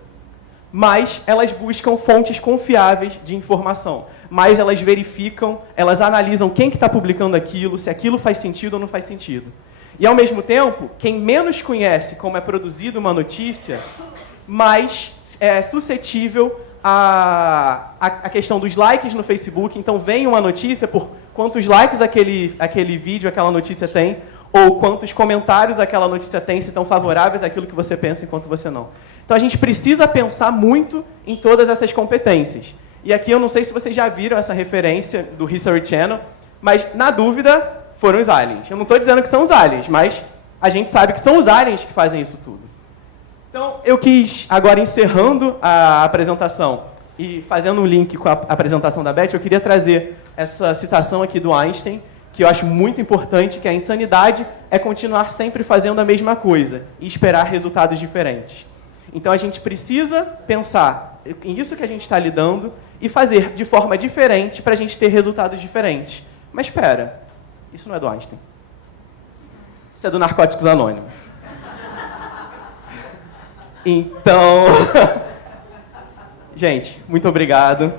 mais elas buscam fontes confiáveis de informação, mais elas verificam, elas analisam quem que está publicando aquilo, se aquilo faz sentido ou não faz sentido. E, ao mesmo tempo, quem menos conhece como é produzida uma notícia, mais é suscetível à questão dos likes no Facebook. Então, vem uma notícia por quantos likes aquele vídeo, aquela notícia tem, ou quantos comentários aquela notícia tem, se estão favoráveis àquilo que você pensa enquanto você não. Então, a gente precisa pensar muito em todas essas competências. E aqui eu não sei se vocês já viram essa referência do History Channel, mas, na dúvida, foram os aliens. Eu não estou dizendo que são os aliens, mas a gente sabe que são os aliens que fazem isso tudo. Então, eu quis, agora encerrando a apresentação e fazendo um link com a apresentação da Beth, eu queria trazer essa citação aqui do Einstein, que eu acho muito importante, que a insanidade é continuar sempre fazendo a mesma coisa e esperar resultados diferentes. Então, a gente precisa pensar em isso que a gente está lidando e fazer de forma diferente para a gente ter resultados diferentes. Mas espera, isso não é do Einstein. Isso é do Narcóticos Anônimos. Então, gente, muito obrigado.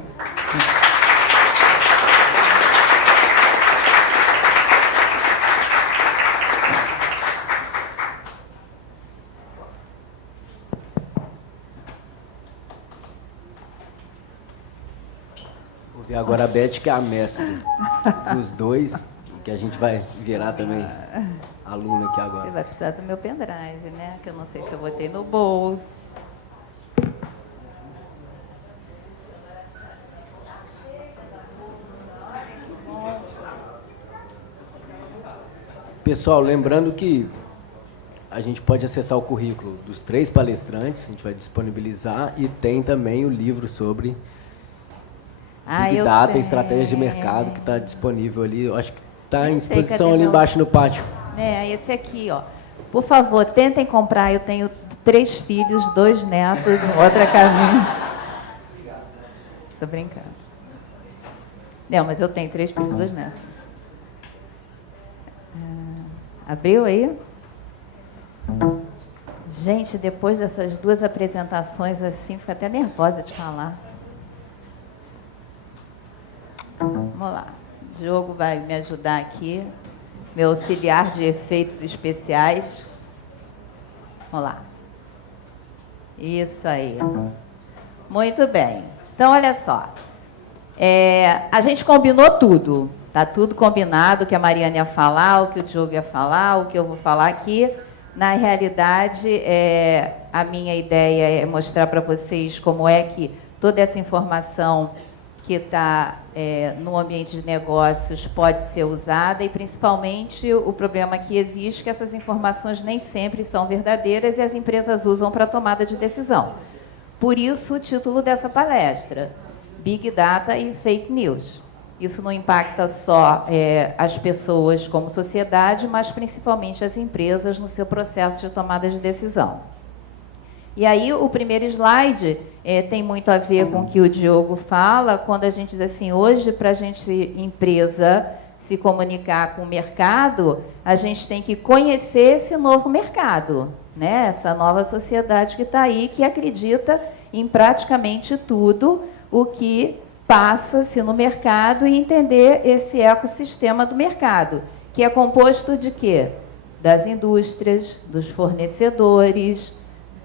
Vou ver agora a Beth, que é a mestre dos dois, que a gente vai virar também aluna aqui agora. Você vai precisar do meu pendrive, né? Que eu não sei se eu botei no bolso. Pessoal, lembrando que a gente pode acessar o currículo dos 3 palestrantes, a gente vai disponibilizar, e tem também o livro sobre Big Data e Estratégias de Mercado, que está disponível ali. Eu acho que está em exposição ali embaixo no pátio. Esse aqui, ó. Por favor, tentem comprar. Eu tenho 3 filhos, 2 netos, outra caminho. Tô brincando. Não, mas eu tenho 3 filhos, 2 netos. Abriu aí? Gente, depois dessas 2 apresentações assim, fico até nervosa de falar. Vamos lá. O Diogo vai me ajudar aqui. Meu auxiliar de efeitos especiais. Vamos lá. Isso aí. Muito bem. Então, olha só. A gente combinou tudo. Está tudo combinado, o que a Mariana ia falar, o que o Diogo ia falar, o que eu vou falar aqui. Na realidade, a minha ideia é mostrar para vocês como é que toda essa informação que está no ambiente de negócios pode ser usada, e principalmente o problema que existe, que essas informações nem sempre são verdadeiras e as empresas usam para tomada de decisão. Por isso o título dessa palestra, Big Data e Fake News. Isso não impacta só as pessoas como sociedade, mas principalmente as empresas no seu processo de tomada de decisão. E aí, o primeiro slide tem muito a ver com o que o Diogo fala, quando a gente diz assim, hoje, para a gente, empresa, se comunicar com o mercado, a gente tem que conhecer esse novo mercado, né? Essa nova sociedade que está aí, que acredita em praticamente tudo o que passa-se no mercado e entender esse ecossistema do mercado, que é composto de quê? Das indústrias, dos fornecedores,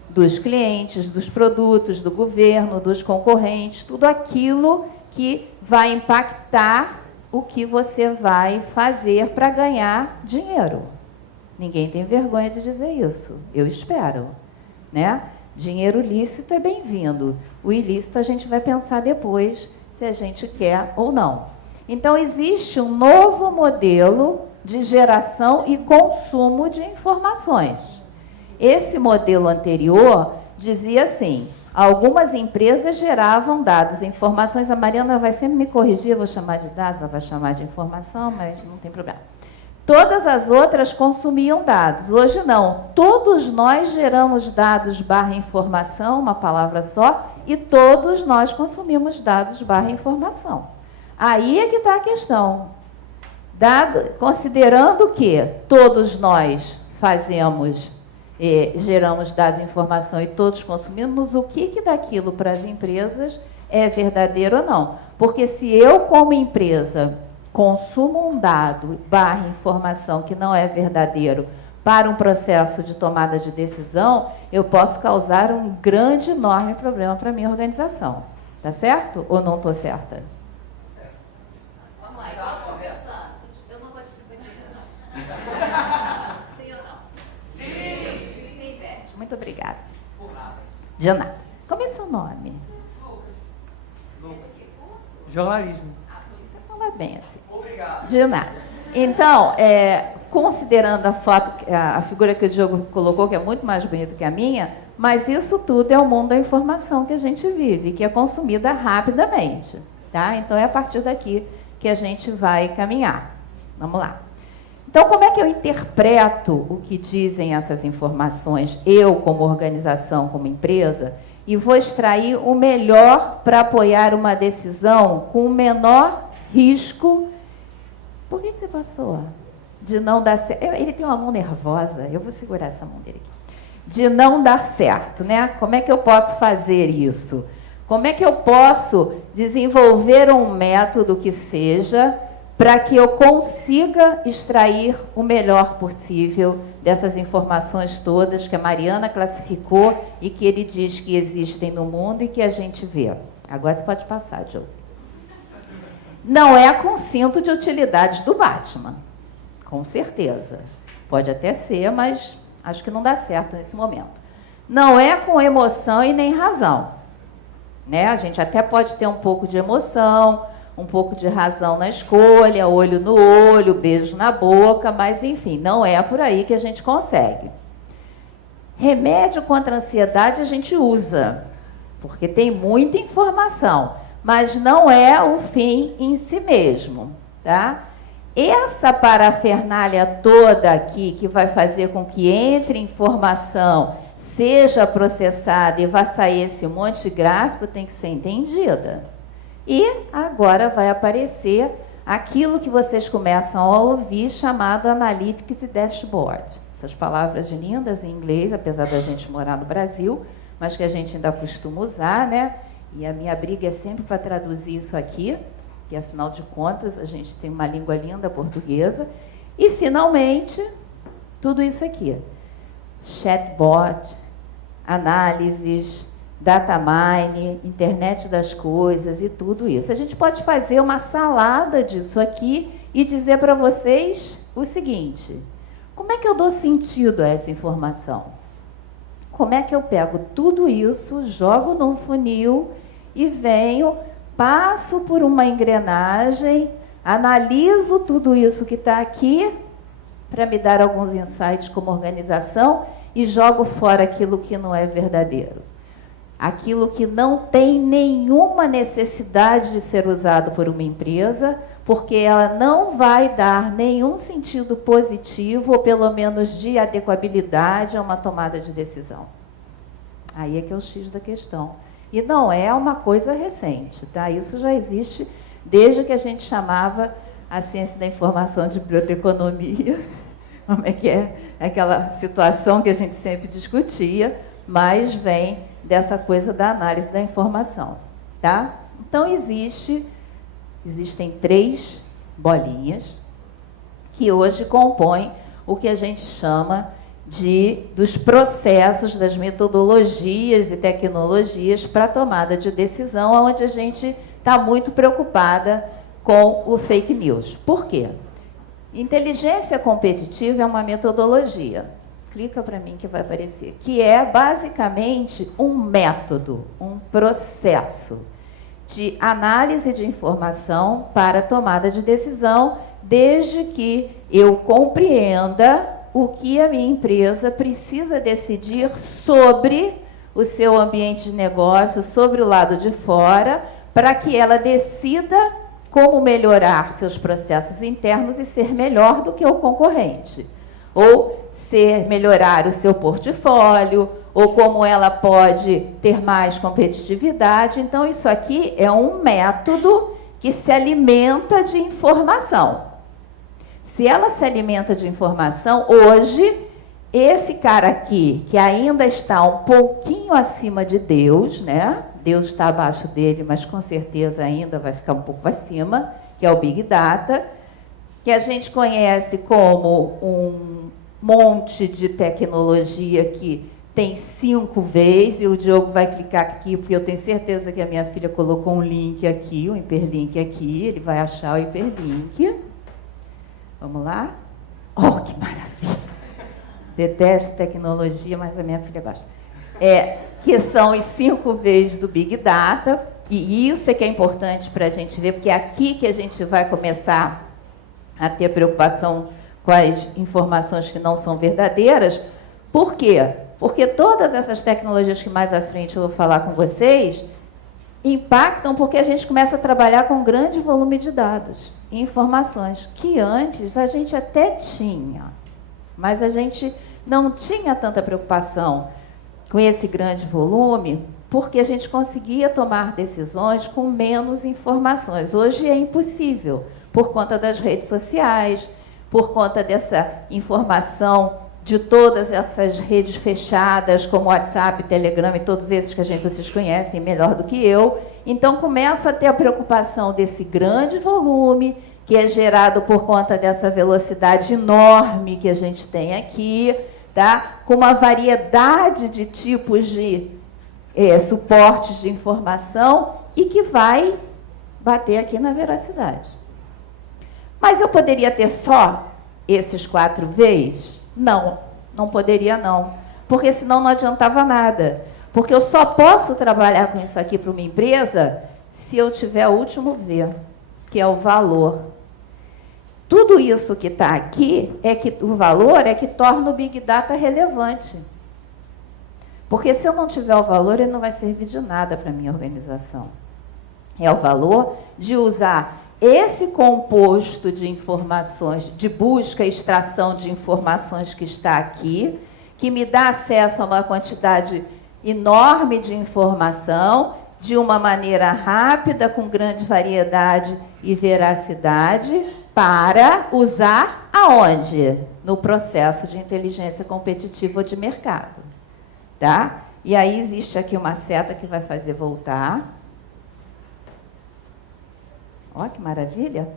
dos clientes, dos produtos, do governo, dos concorrentes, tudo aquilo que vai impactar o que você vai fazer para ganhar dinheiro. Ninguém tem vergonha de dizer isso, eu espero, né? Dinheiro lícito é bem-vindo, o ilícito a gente vai pensar depois se a gente quer ou não. Então, existe um novo modelo de geração e consumo de informações. Esse modelo anterior dizia assim: algumas empresas geravam dados e informações. A Mariana vai sempre me corrigir, eu vou chamar de dados, ela vai chamar de informação, mas não tem problema. Todas as outras consumiam dados. Hoje não. Todos nós geramos dados / informação, uma palavra só, e todos nós consumimos dados / informação. Aí é que está a questão. Considerando que todos nós geramos dados e informação e todos consumimos, o que daquilo para as empresas é verdadeiro ou não? Porque se eu, como empresa, consumo um dado / informação que não é verdadeiro para um processo de tomada de decisão, eu posso causar um grande, enorme problema para a minha organização. Tá certo? Ou não estou certa? Vamos lá, igual Silvio Santos. Eu não vou discutir, não. Sim ou não? Sim! Sim, Beth. Muito obrigada. Por nada. De nada. Como é seu nome? Lucas. Jornalismo. Você fala bem assim. Obrigado. De nada. Então, considerando a figura que o Diogo colocou, que é muito mais bonita que a minha, mas isso tudo é o mundo da informação que a gente vive, que é consumida rapidamente. Tá? Então, é a partir daqui que a gente vai caminhar. Vamos lá. Então, como é que eu interpreto o que dizem essas informações, eu como organização, como empresa, e vou extrair o melhor para apoiar uma decisão com o menor risco? Por que você passou? De não dar certo. Ele tem uma mão nervosa, eu vou segurar essa mão dele aqui. De não dar certo, né? Como é que eu posso fazer isso? Como é que eu posso desenvolver um método que seja para que eu consiga extrair o melhor possível dessas informações todas que a Mariana classificou e que ele diz que existem no mundo e que a gente vê? Agora você pode passar, Diogo. Não é com cinto de utilidades do Batman, com certeza. Pode até ser, mas acho que não dá certo nesse momento. Não é com emoção e nem razão. Né? A gente até pode ter um pouco de emoção, um pouco de razão na escolha, olho no olho, beijo na boca, mas enfim, não é por aí que a gente consegue. Remédio contra a ansiedade a gente usa, porque tem muita informação, mas não é o fim em si mesmo, tá? Essa parafernália toda aqui, que vai fazer com que entre informação, seja processada e vá sair esse monte de gráfico, tem que ser entendida. E agora vai aparecer aquilo que vocês começam a ouvir, chamado Analytics e Dashboard. Essas palavras lindas em inglês, apesar da gente morar no Brasil, mas que a gente ainda costuma usar, né? E a minha briga é sempre para traduzir isso aqui, que afinal de contas a gente tem uma língua linda portuguesa. E finalmente, tudo isso aqui. Chatbot, análises, data mine, internet das coisas e tudo isso. A gente pode fazer uma salada disso aqui e dizer para vocês o seguinte: como é que eu dou sentido a essa informação? Como é que eu pego tudo isso, jogo num funil e venho, passo por uma engrenagem, analiso tudo isso que está aqui para me dar alguns insights como organização e jogo fora aquilo que não é verdadeiro. Aquilo que não tem nenhuma necessidade de ser usado por uma empresa, porque ela não vai dar nenhum sentido positivo, ou pelo menos de adequabilidade a uma tomada de decisão. Aí é que é o X da questão. E não é uma coisa recente, tá? Isso já existe desde que a gente chamava a ciência da informação de biblioteconomia. Como é que é? Aquela situação que a gente sempre discutia, mas vem dessa coisa da análise da informação, tá? Então, existem 3 bolinhas que hoje compõem o que a gente chama dos processos, das metodologias e tecnologias para a tomada de decisão, onde a gente está muito preocupada com o fake news. Por quê? Inteligência competitiva é uma metodologia. Clica para mim que vai aparecer. Que é basicamente um método, um processo de análise de informação para tomada de decisão, desde que eu compreenda o que a minha empresa precisa decidir sobre o seu ambiente de negócio sobre o lado de fora, para que ela decida como melhorar seus processos internos e ser melhor do que o concorrente. Ou melhorar o seu portfólio, ou como ela pode ter mais competitividade. Então, isso aqui é um método que se alimenta de informação. Se ela se alimenta de informação, hoje, esse cara aqui, que ainda está um pouquinho acima de Deus, né? Deus está abaixo dele, mas com certeza ainda vai ficar um pouco acima, que é o Big Data, que a gente conhece como um monte de tecnologia que tem 5 Vs, e o Diogo vai clicar aqui, porque eu tenho certeza que a minha filha colocou um link aqui, um hiperlink aqui, ele vai achar o hiperlink. Vamos lá? Oh, que maravilha! Detesto tecnologia, mas a minha filha gosta. Que são os 5 Vs do Big Data, e isso é que é importante para a gente ver, porque é aqui que a gente vai começar a ter preocupação com as informações que não são verdadeiras. Por quê? Porque todas essas tecnologias que mais à frente eu vou falar com vocês impactam porque a gente começa a trabalhar com um grande volume de dados e informações que antes a gente até tinha, mas a gente não tinha tanta preocupação com esse grande volume porque a gente conseguia tomar decisões com menos informações. Hoje é impossível, por conta das redes sociais, por conta dessa informação de todas essas redes fechadas, como WhatsApp, Telegram e todos esses que vocês conhecem melhor do que eu. Então, começo a ter a preocupação desse grande volume, que é gerado por conta dessa velocidade enorme que a gente tem aqui, tá? Com uma variedade de tipos de suportes de informação e que vai bater aqui na veracidade. Mas eu poderia ter só esses 4 Vs? Não, não poderia não, porque senão não adiantava nada. Porque eu só posso trabalhar com isso aqui para uma empresa se eu tiver o último V, que é o valor. Tudo isso que está aqui, o valor é que torna o Big Data relevante. Porque se eu não tiver o valor, ele não vai servir de nada para a minha organização. É o valor de usar esse composto de informações, de busca e extração de informações que está aqui, que me dá acesso a uma quantidade enorme de informação, de uma maneira rápida, com grande variedade e veracidade, para usar aonde? No processo de inteligência competitiva ou de mercado. Tá? E aí existe aqui uma seta que vai fazer voltar. Olha que maravilha!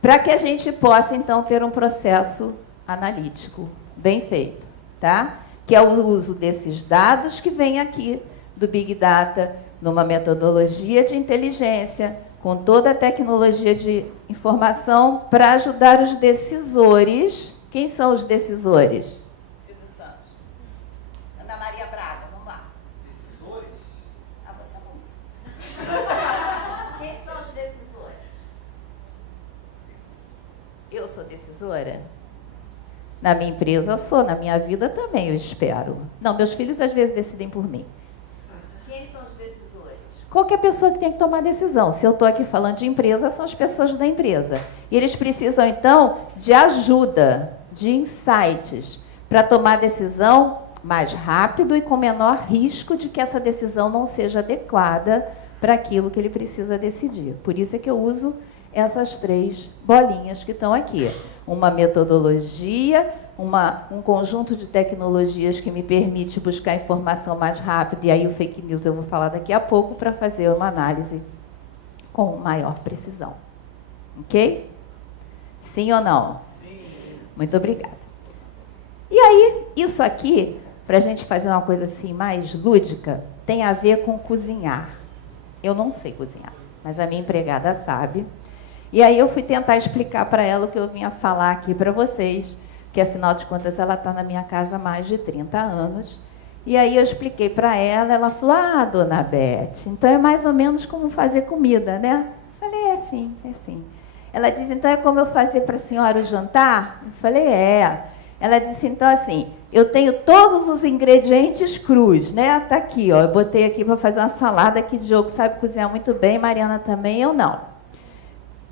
Para que a gente possa, então, ter um processo analítico bem feito, tá? Que é o uso desses dados que vem aqui do Big Data, numa metodologia de inteligência, com toda a tecnologia de informação para ajudar os decisores. Quem são os decisores? Silvio Santos. Ana Maria Braga, vamos lá. Decisores? Ah, você não. Quem são os decisores? Eu sou decisora? Na minha empresa sou, na minha vida também, eu espero. Não, meus filhos às vezes decidem por mim. Quem são os decisores? Qualquer pessoa que tem que tomar decisão. Se eu estou aqui falando de empresa, são as pessoas da empresa. E eles precisam, então, de ajuda, de insights, para tomar decisão mais rápido e com menor risco de que essa decisão não seja adequada para aquilo que ele precisa decidir. Por isso é que eu uso essas 3 bolinhas que estão aqui. Uma metodologia, um conjunto de tecnologias que me permite buscar informação mais rápido, e aí o fake news eu vou falar daqui a pouco, para fazer uma análise com maior precisão. Ok? Sim ou não? Sim. Muito obrigada. E aí, isso aqui, para a gente fazer uma coisa assim mais lúdica, tem a ver com cozinhar. Eu não sei cozinhar, mas a minha empregada sabe. E aí eu fui tentar explicar para ela o que eu vinha falar aqui para vocês, que afinal de contas ela está na minha casa há mais de 30 anos. E aí eu expliquei para ela, ela falou: ah, dona Beth, então é mais ou menos como fazer comida, né? Eu falei: é sim, é sim. Ela disse: então é como eu fazer para a senhora o jantar? Eu falei: é. Ela disse, então, assim, eu tenho todos os ingredientes crus, né? Tá aqui, ó, eu botei aqui para fazer uma salada que Diogo sabe cozinhar muito bem, Mariana também, eu não.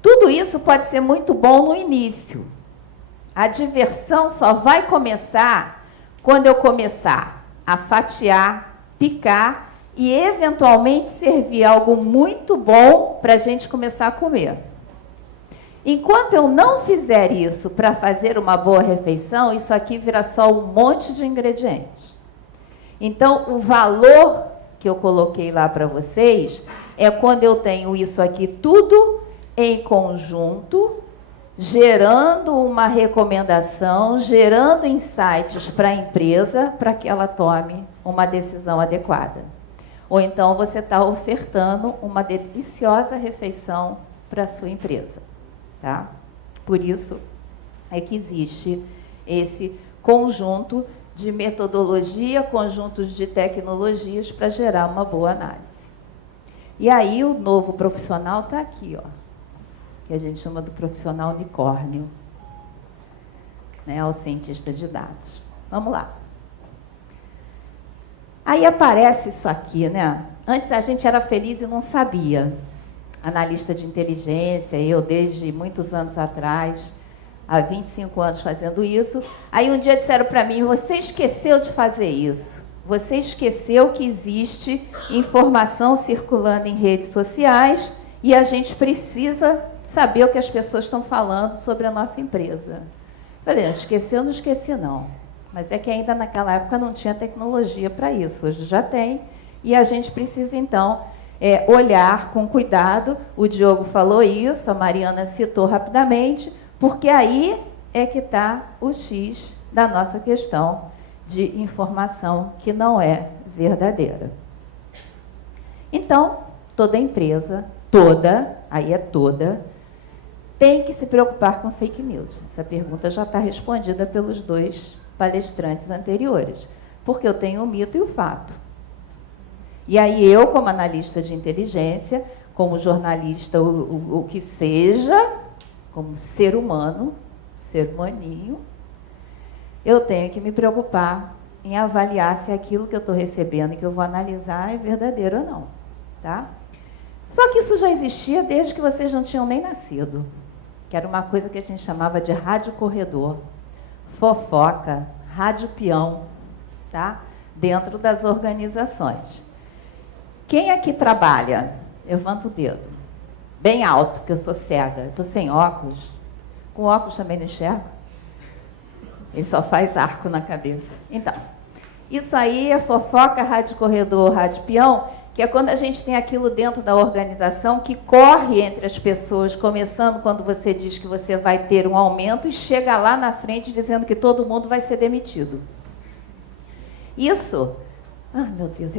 Tudo isso pode ser muito bom no início. A diversão só vai começar quando eu começar a fatiar, picar e, eventualmente, servir algo muito bom para a gente começar a comer. Enquanto eu não fizer isso para fazer uma boa refeição, isso aqui vira só um monte de ingredientes. Então, o valor que eu coloquei lá para vocês é quando eu tenho isso aqui tudo em conjunto, gerando uma recomendação, gerando insights para a empresa para que ela tome uma decisão adequada. Ou então você está ofertando uma deliciosa refeição para a sua empresa. Tá? Por isso é que existe esse conjunto de metodologia, conjuntos de tecnologias para gerar uma boa análise. E aí o novo profissional está aqui, ó, que a gente chama do profissional unicórnio, né, o cientista de dados. Vamos lá. Aí aparece isso aqui, né? Antes a gente era feliz e não sabia. Analista de inteligência, eu desde muitos anos atrás, há 25 anos fazendo isso. Aí um dia disseram para mim, você esqueceu de fazer isso. Você esqueceu que existe informação circulando em redes sociais e a gente precisa saber o que as pessoas estão falando sobre a nossa empresa. Falei, esqueceu, não esqueci não. Mas é que ainda naquela época não tinha tecnologia para isso. Hoje já tem e a gente precisa então olhar com cuidado. O Diogo falou isso, a Mariana citou rapidamente, porque aí é que está o X da nossa questão de informação que não é verdadeira. Então, toda empresa, aí é toda, tem que se preocupar com fake news. Essa pergunta já está respondida pelos dois palestrantes anteriores, porque eu tenho o mito e o fato. E aí eu, como analista de inteligência, como jornalista, o que seja, como ser humano, ser humaninho, eu tenho que me preocupar em avaliar se aquilo que eu estou recebendo e que eu vou analisar é verdadeiro ou não. Tá? Só que isso já existia desde que vocês não tinham nem nascido, que era uma coisa que a gente chamava de rádio corredor, fofoca, rádio peão, tá? Dentro das organizações. Quem aqui trabalha? Levanta o dedo. Bem alto, porque eu sou cega. Estou sem óculos. Com óculos também não enxergo. Ele só faz arco na cabeça. Então, isso aí é fofoca, rádio corredor, rádio peão, que é quando a gente tem aquilo dentro da organização que corre entre as pessoas, começando quando você diz que você vai ter um aumento e chega lá na frente dizendo que todo mundo vai ser demitido. Isso... Ah, meu Deus,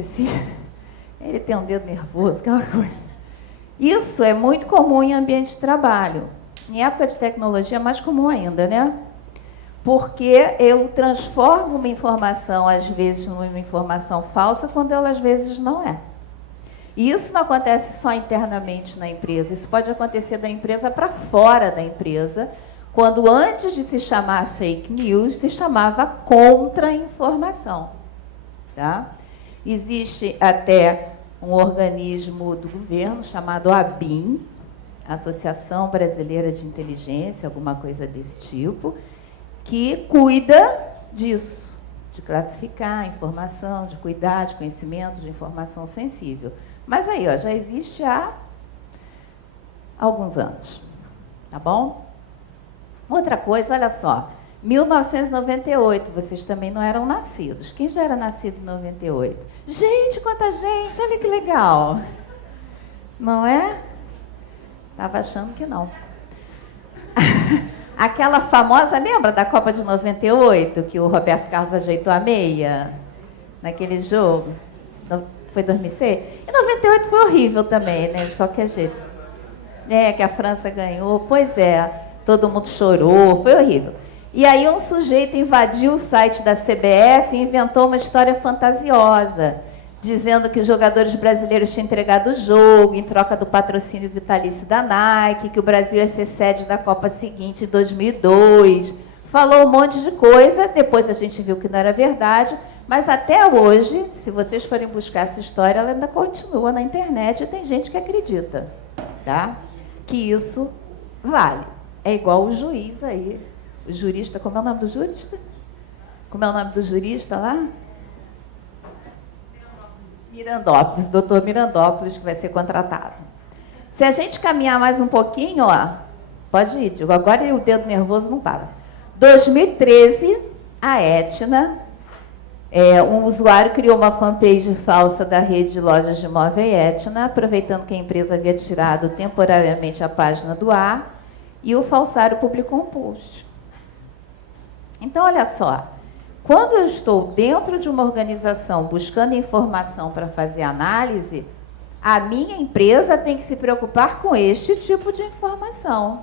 ele tem um dedo nervoso, aquela coisa. Isso é muito comum em ambiente de trabalho. Em época de tecnologia é mais comum ainda, né? Porque eu transformo uma informação, às vezes, numa informação falsa, quando ela, às vezes, não é. E isso não acontece só internamente na empresa. Isso pode acontecer da empresa para fora da empresa, quando antes de se chamar fake news, se chamava contra-informação. Tá? Existe até um organismo do governo chamado ABIN, Associação Brasileira de Inteligência, alguma coisa desse tipo, que cuida disso, de classificar a informação, de cuidar de conhecimento, de informação sensível. Mas aí, ó, já existe há alguns anos, tá bom? Outra coisa, olha só, 1998, vocês também não eram nascidos. Quem já era nascido em 98? Gente, quanta gente, olha que legal. Não é? Estava achando que não. Aquela famosa, lembra da Copa de 98, que o Roberto Carlos ajeitou a meia? Naquele jogo? Foi 2006? E 98 foi horrível também, né? De qualquer jeito. Que a França ganhou. Pois é, todo mundo chorou, foi horrível. E aí um sujeito invadiu o site da CBF e inventou uma história fantasiosa, dizendo que os jogadores brasileiros tinham entregado o jogo em troca do patrocínio vitalício da Nike, que o Brasil ia ser sede da Copa seguinte em 2002. falou um monte de coisa, depois a gente viu que não era verdade, mas até hoje, se vocês forem buscar essa história, ela ainda continua na internet e tem gente que acredita, tá? Que isso vale. É igual o juiz aí, o jurista, como é o nome do jurista? Como é o nome do jurista lá? Mirandópolis, doutor Mirandópolis, que vai ser contratado. Se a gente caminhar mais um pouquinho, ó, pode ir, Diego, agora o dedo nervoso não para. 2013, a Etna, um usuário criou uma fanpage falsa da rede de lojas de imóveis Etna, aproveitando que a empresa havia tirado temporariamente a página do ar, e o falsário publicou um post. Então, olha só, quando eu estou dentro de uma organização buscando informação para fazer análise, a minha empresa tem que se preocupar com este tipo de informação.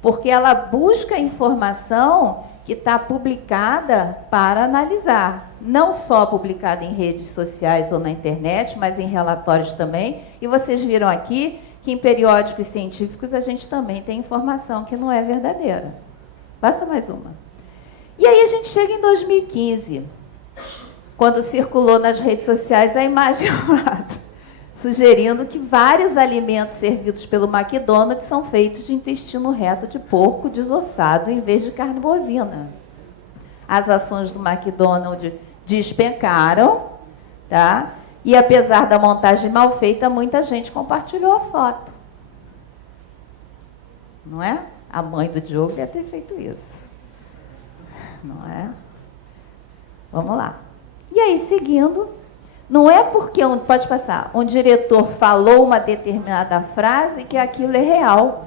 Porque ela busca informação que está publicada para analisar. Não só publicada em redes sociais ou na internet, mas em relatórios também. E vocês viram aqui que em periódicos científicos a gente também tem informação que não é verdadeira. Passa mais uma. E aí a gente chega em 2015, quando circulou nas redes sociais a imagem sugerindo que vários alimentos servidos pelo McDonald's são feitos de intestino reto de porco desossado em vez de carne bovina. As ações do McDonald's despencaram, tá? E apesar da montagem mal feita, muita gente compartilhou a foto. Não é? A mãe do Diogo deve ter feito isso. Não é? Vamos lá. E aí, seguindo, não é porque, pode passar, um diretor falou uma determinada frase que aquilo é real.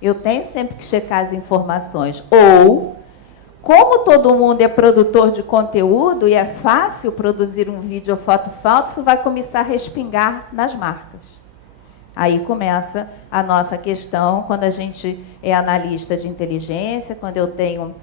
Eu tenho sempre que checar as informações. Ou, como todo mundo é produtor de conteúdo e é fácil produzir um vídeo ou foto falso, vai começar a respingar nas marcas. Aí começa a nossa questão, quando a gente é analista de inteligência, quando eu tenho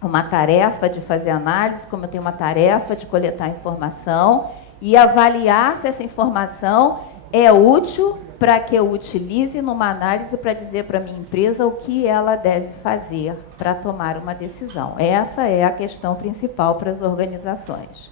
uma tarefa de fazer análise, como eu tenho uma tarefa de coletar informação e avaliar se essa informação é útil para que eu utilize numa análise para dizer para a minha empresa o que ela deve fazer para tomar uma decisão. Essa é a questão principal para as organizações.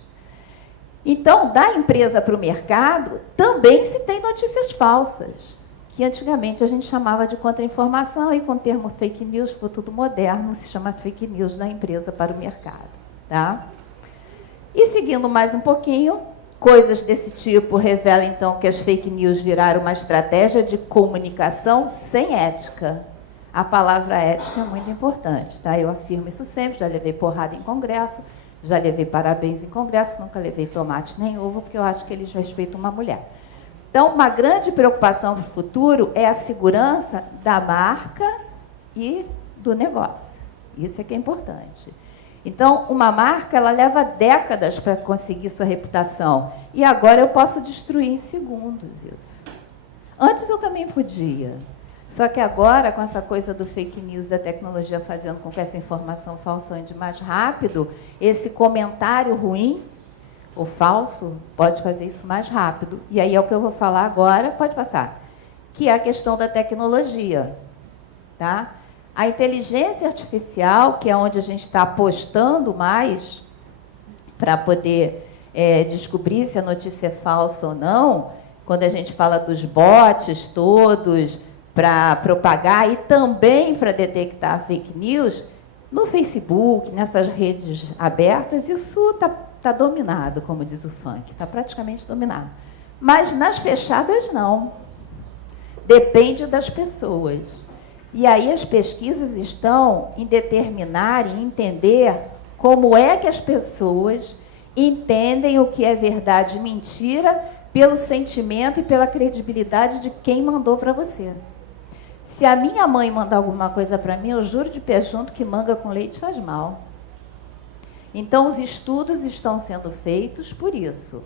Então, da empresa para o mercado, também se tem notícias falsas, que antigamente a gente chamava de contra-informação e com o termo fake news, ficou tudo moderno, se chama fake news da empresa para o mercado. Tá? E seguindo mais um pouquinho, coisas desse tipo revelam então que as fake news viraram uma estratégia de comunicação sem ética. A palavra ética é muito importante, tá? Eu afirmo isso sempre, já levei porrada em congresso, já levei parabéns em congresso, nunca levei tomate nem ovo, porque eu acho que eles respeitam uma mulher. Então, uma grande preocupação para o futuro é a segurança da marca e do negócio. Isso é que é importante. Então, uma marca, ela leva décadas para conseguir sua reputação. E agora eu posso destruir em segundos isso. Antes eu também podia. Só que agora, com essa coisa do fake news, da tecnologia fazendo com que essa informação falsa ande mais rápido, esse comentário ruim, o falso, pode fazer isso mais rápido. E aí é o que eu vou falar agora, pode passar, que é a questão da tecnologia. Tá? A inteligência artificial, que é onde a gente está apostando mais para poder descobrir se a notícia é falsa ou não, quando a gente fala dos bots todos, para propagar e também para detectar fake news, no Facebook, nessas redes abertas, isso está dominado, como diz o funk, está praticamente dominado. Mas nas fechadas, não. Depende das pessoas. E aí as pesquisas estão em determinar e entender como é que as pessoas entendem o que é verdade e mentira pelo sentimento e pela credibilidade de quem mandou para você. Se a minha mãe mandar alguma coisa para mim, eu juro de pé junto que manga com leite faz mal. Então, os estudos estão sendo feitos por isso.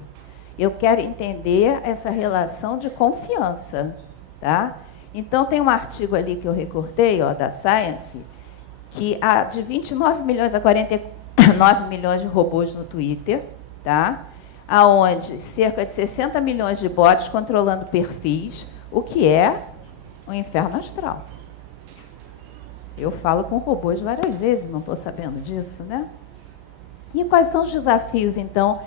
Eu quero entender essa relação de confiança, tá? Então, tem um artigo ali que eu recortei, ó, da Science, que há de 29 milhões a 49 milhões de robôs no Twitter, tá? Aonde cerca de 60 milhões de bots controlando perfis, o que é um inferno astral. Eu falo com robôs várias vezes, não estou sabendo disso, né? E quais são os desafios, então,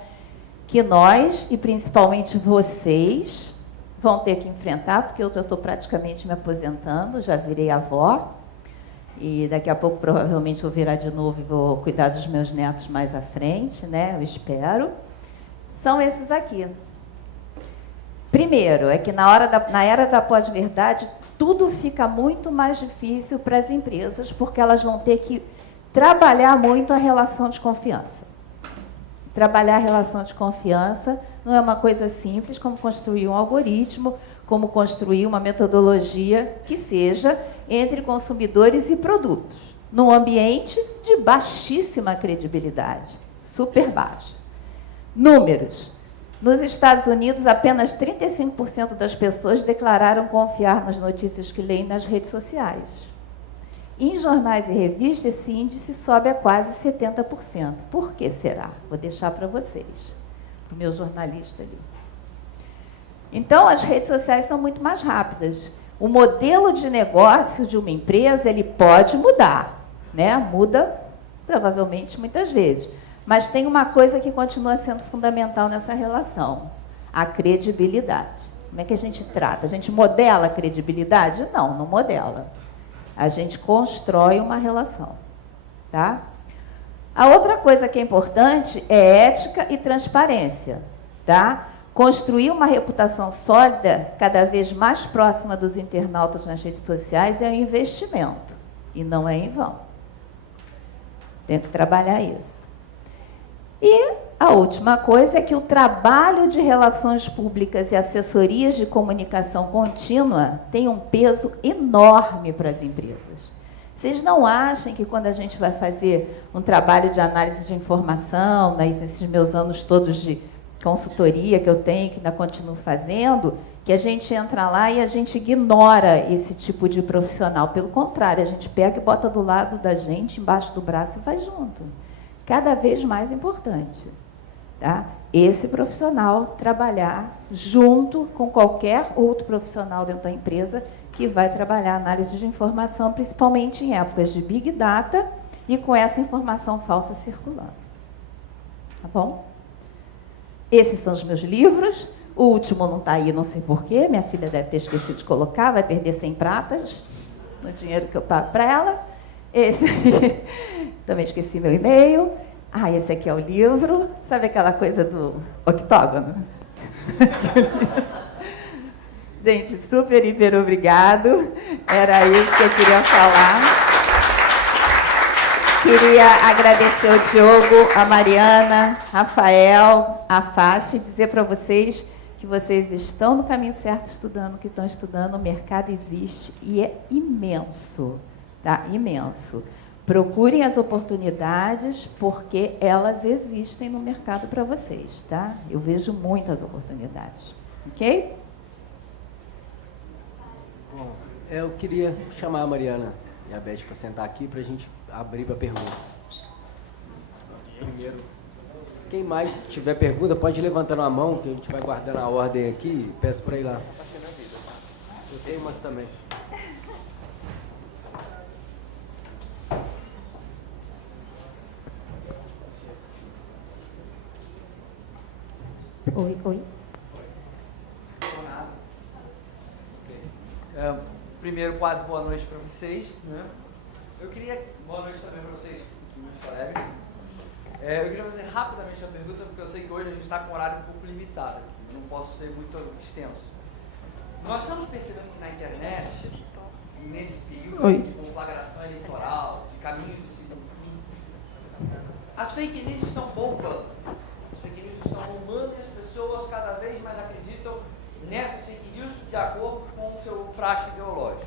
que nós, e principalmente vocês, vão ter que enfrentar, porque eu estou praticamente me aposentando, já virei avó, e daqui a pouco provavelmente vou virar de novo e vou cuidar dos meus netos mais à frente, né? Eu espero. São esses aqui. Primeiro, é que na era da pós-verdade, tudo fica muito mais difícil para as empresas, porque elas vão ter que trabalhar muito a relação de confiança. Trabalhar a relação de confiança não é uma coisa simples como construir um algoritmo, como construir uma metodologia que seja entre consumidores e produtos, num ambiente de baixíssima credibilidade, super baixa. Números. Nos Estados Unidos, apenas 35% das pessoas declararam confiar nas notícias que leem nas redes sociais. Em jornais e revistas, esse índice sobe a quase 70%. Por que será? Vou deixar para vocês, para o meu jornalista ali. Então, as redes sociais são muito mais rápidas. O modelo de negócio de uma empresa, ele pode mudar, né? Muda, provavelmente, muitas vezes. Mas tem uma coisa que continua sendo fundamental nessa relação, a credibilidade. Como é que a gente trata? A gente modela a credibilidade? Não, não modela. A gente constrói uma relação, tá? A outra coisa que é importante é ética e transparência, tá? Construir uma reputação sólida, cada vez mais próxima dos internautas nas redes sociais, é um investimento, e não é em vão. Tem que trabalhar isso. E a última coisa é que o trabalho de relações públicas e assessorias de comunicação contínua tem um peso enorme para as empresas. Vocês não acham que quando a gente vai fazer um trabalho de análise de informação, nesses meus anos todos de consultoria que eu tenho, que ainda continuo fazendo, que a gente entra lá e a gente ignora esse tipo de profissional? Pelo contrário, a gente pega e bota do lado da gente, embaixo do braço e vai junto. Cada vez mais importante, tá? Esse profissional trabalhar junto com qualquer outro profissional dentro da empresa que vai trabalhar análise de informação, principalmente em épocas de Big Data e com essa informação falsa circulando. Tá bom? Esses são os meus livros. O último não está aí, não sei porquê. Minha filha deve ter esquecido de colocar, vai perder 100 pratas no dinheiro que eu pago para ela. Esse aqui, também esqueci meu e-mail. Ah, esse aqui é o livro. Sabe aquela coisa do octógono? Gente, super, hiper obrigado. Era isso que eu queria falar. Queria agradecer ao Diogo, a Mariana, Rafael, a Faixa, e dizer para vocês que vocês estão no caminho certo estudando o que estão estudando. O mercado existe e é imenso, tá? Imenso. Procurem as oportunidades, porque elas existem no mercado para vocês, tá? Eu vejo muitas oportunidades, ok? Bom, eu queria chamar a Mariana e a Beth para sentar aqui para a gente abrir para perguntas. Primeiro, quem mais tiver pergunta pode ir levantando a mão, que a gente vai guardando a ordem aqui. Peço para ir lá. Eu tenho umas também. Oi. Primeiro, quase boa noite para vocês. Né? Boa noite também para vocês, meus colegas. Eu queria fazer rapidamente uma pergunta, porque eu sei que hoje a gente está com um horário um pouco limitado aqui, não posso ser muito extenso. Nós estamos percebendo que na internet, nesse período de conflagração eleitoral, de caminho de segundo turno, as fake news estão bombando. As fake news estão bombando e as pessoas cada vez mais acreditam nessas fake news de acordo com o seu praxe ideológico.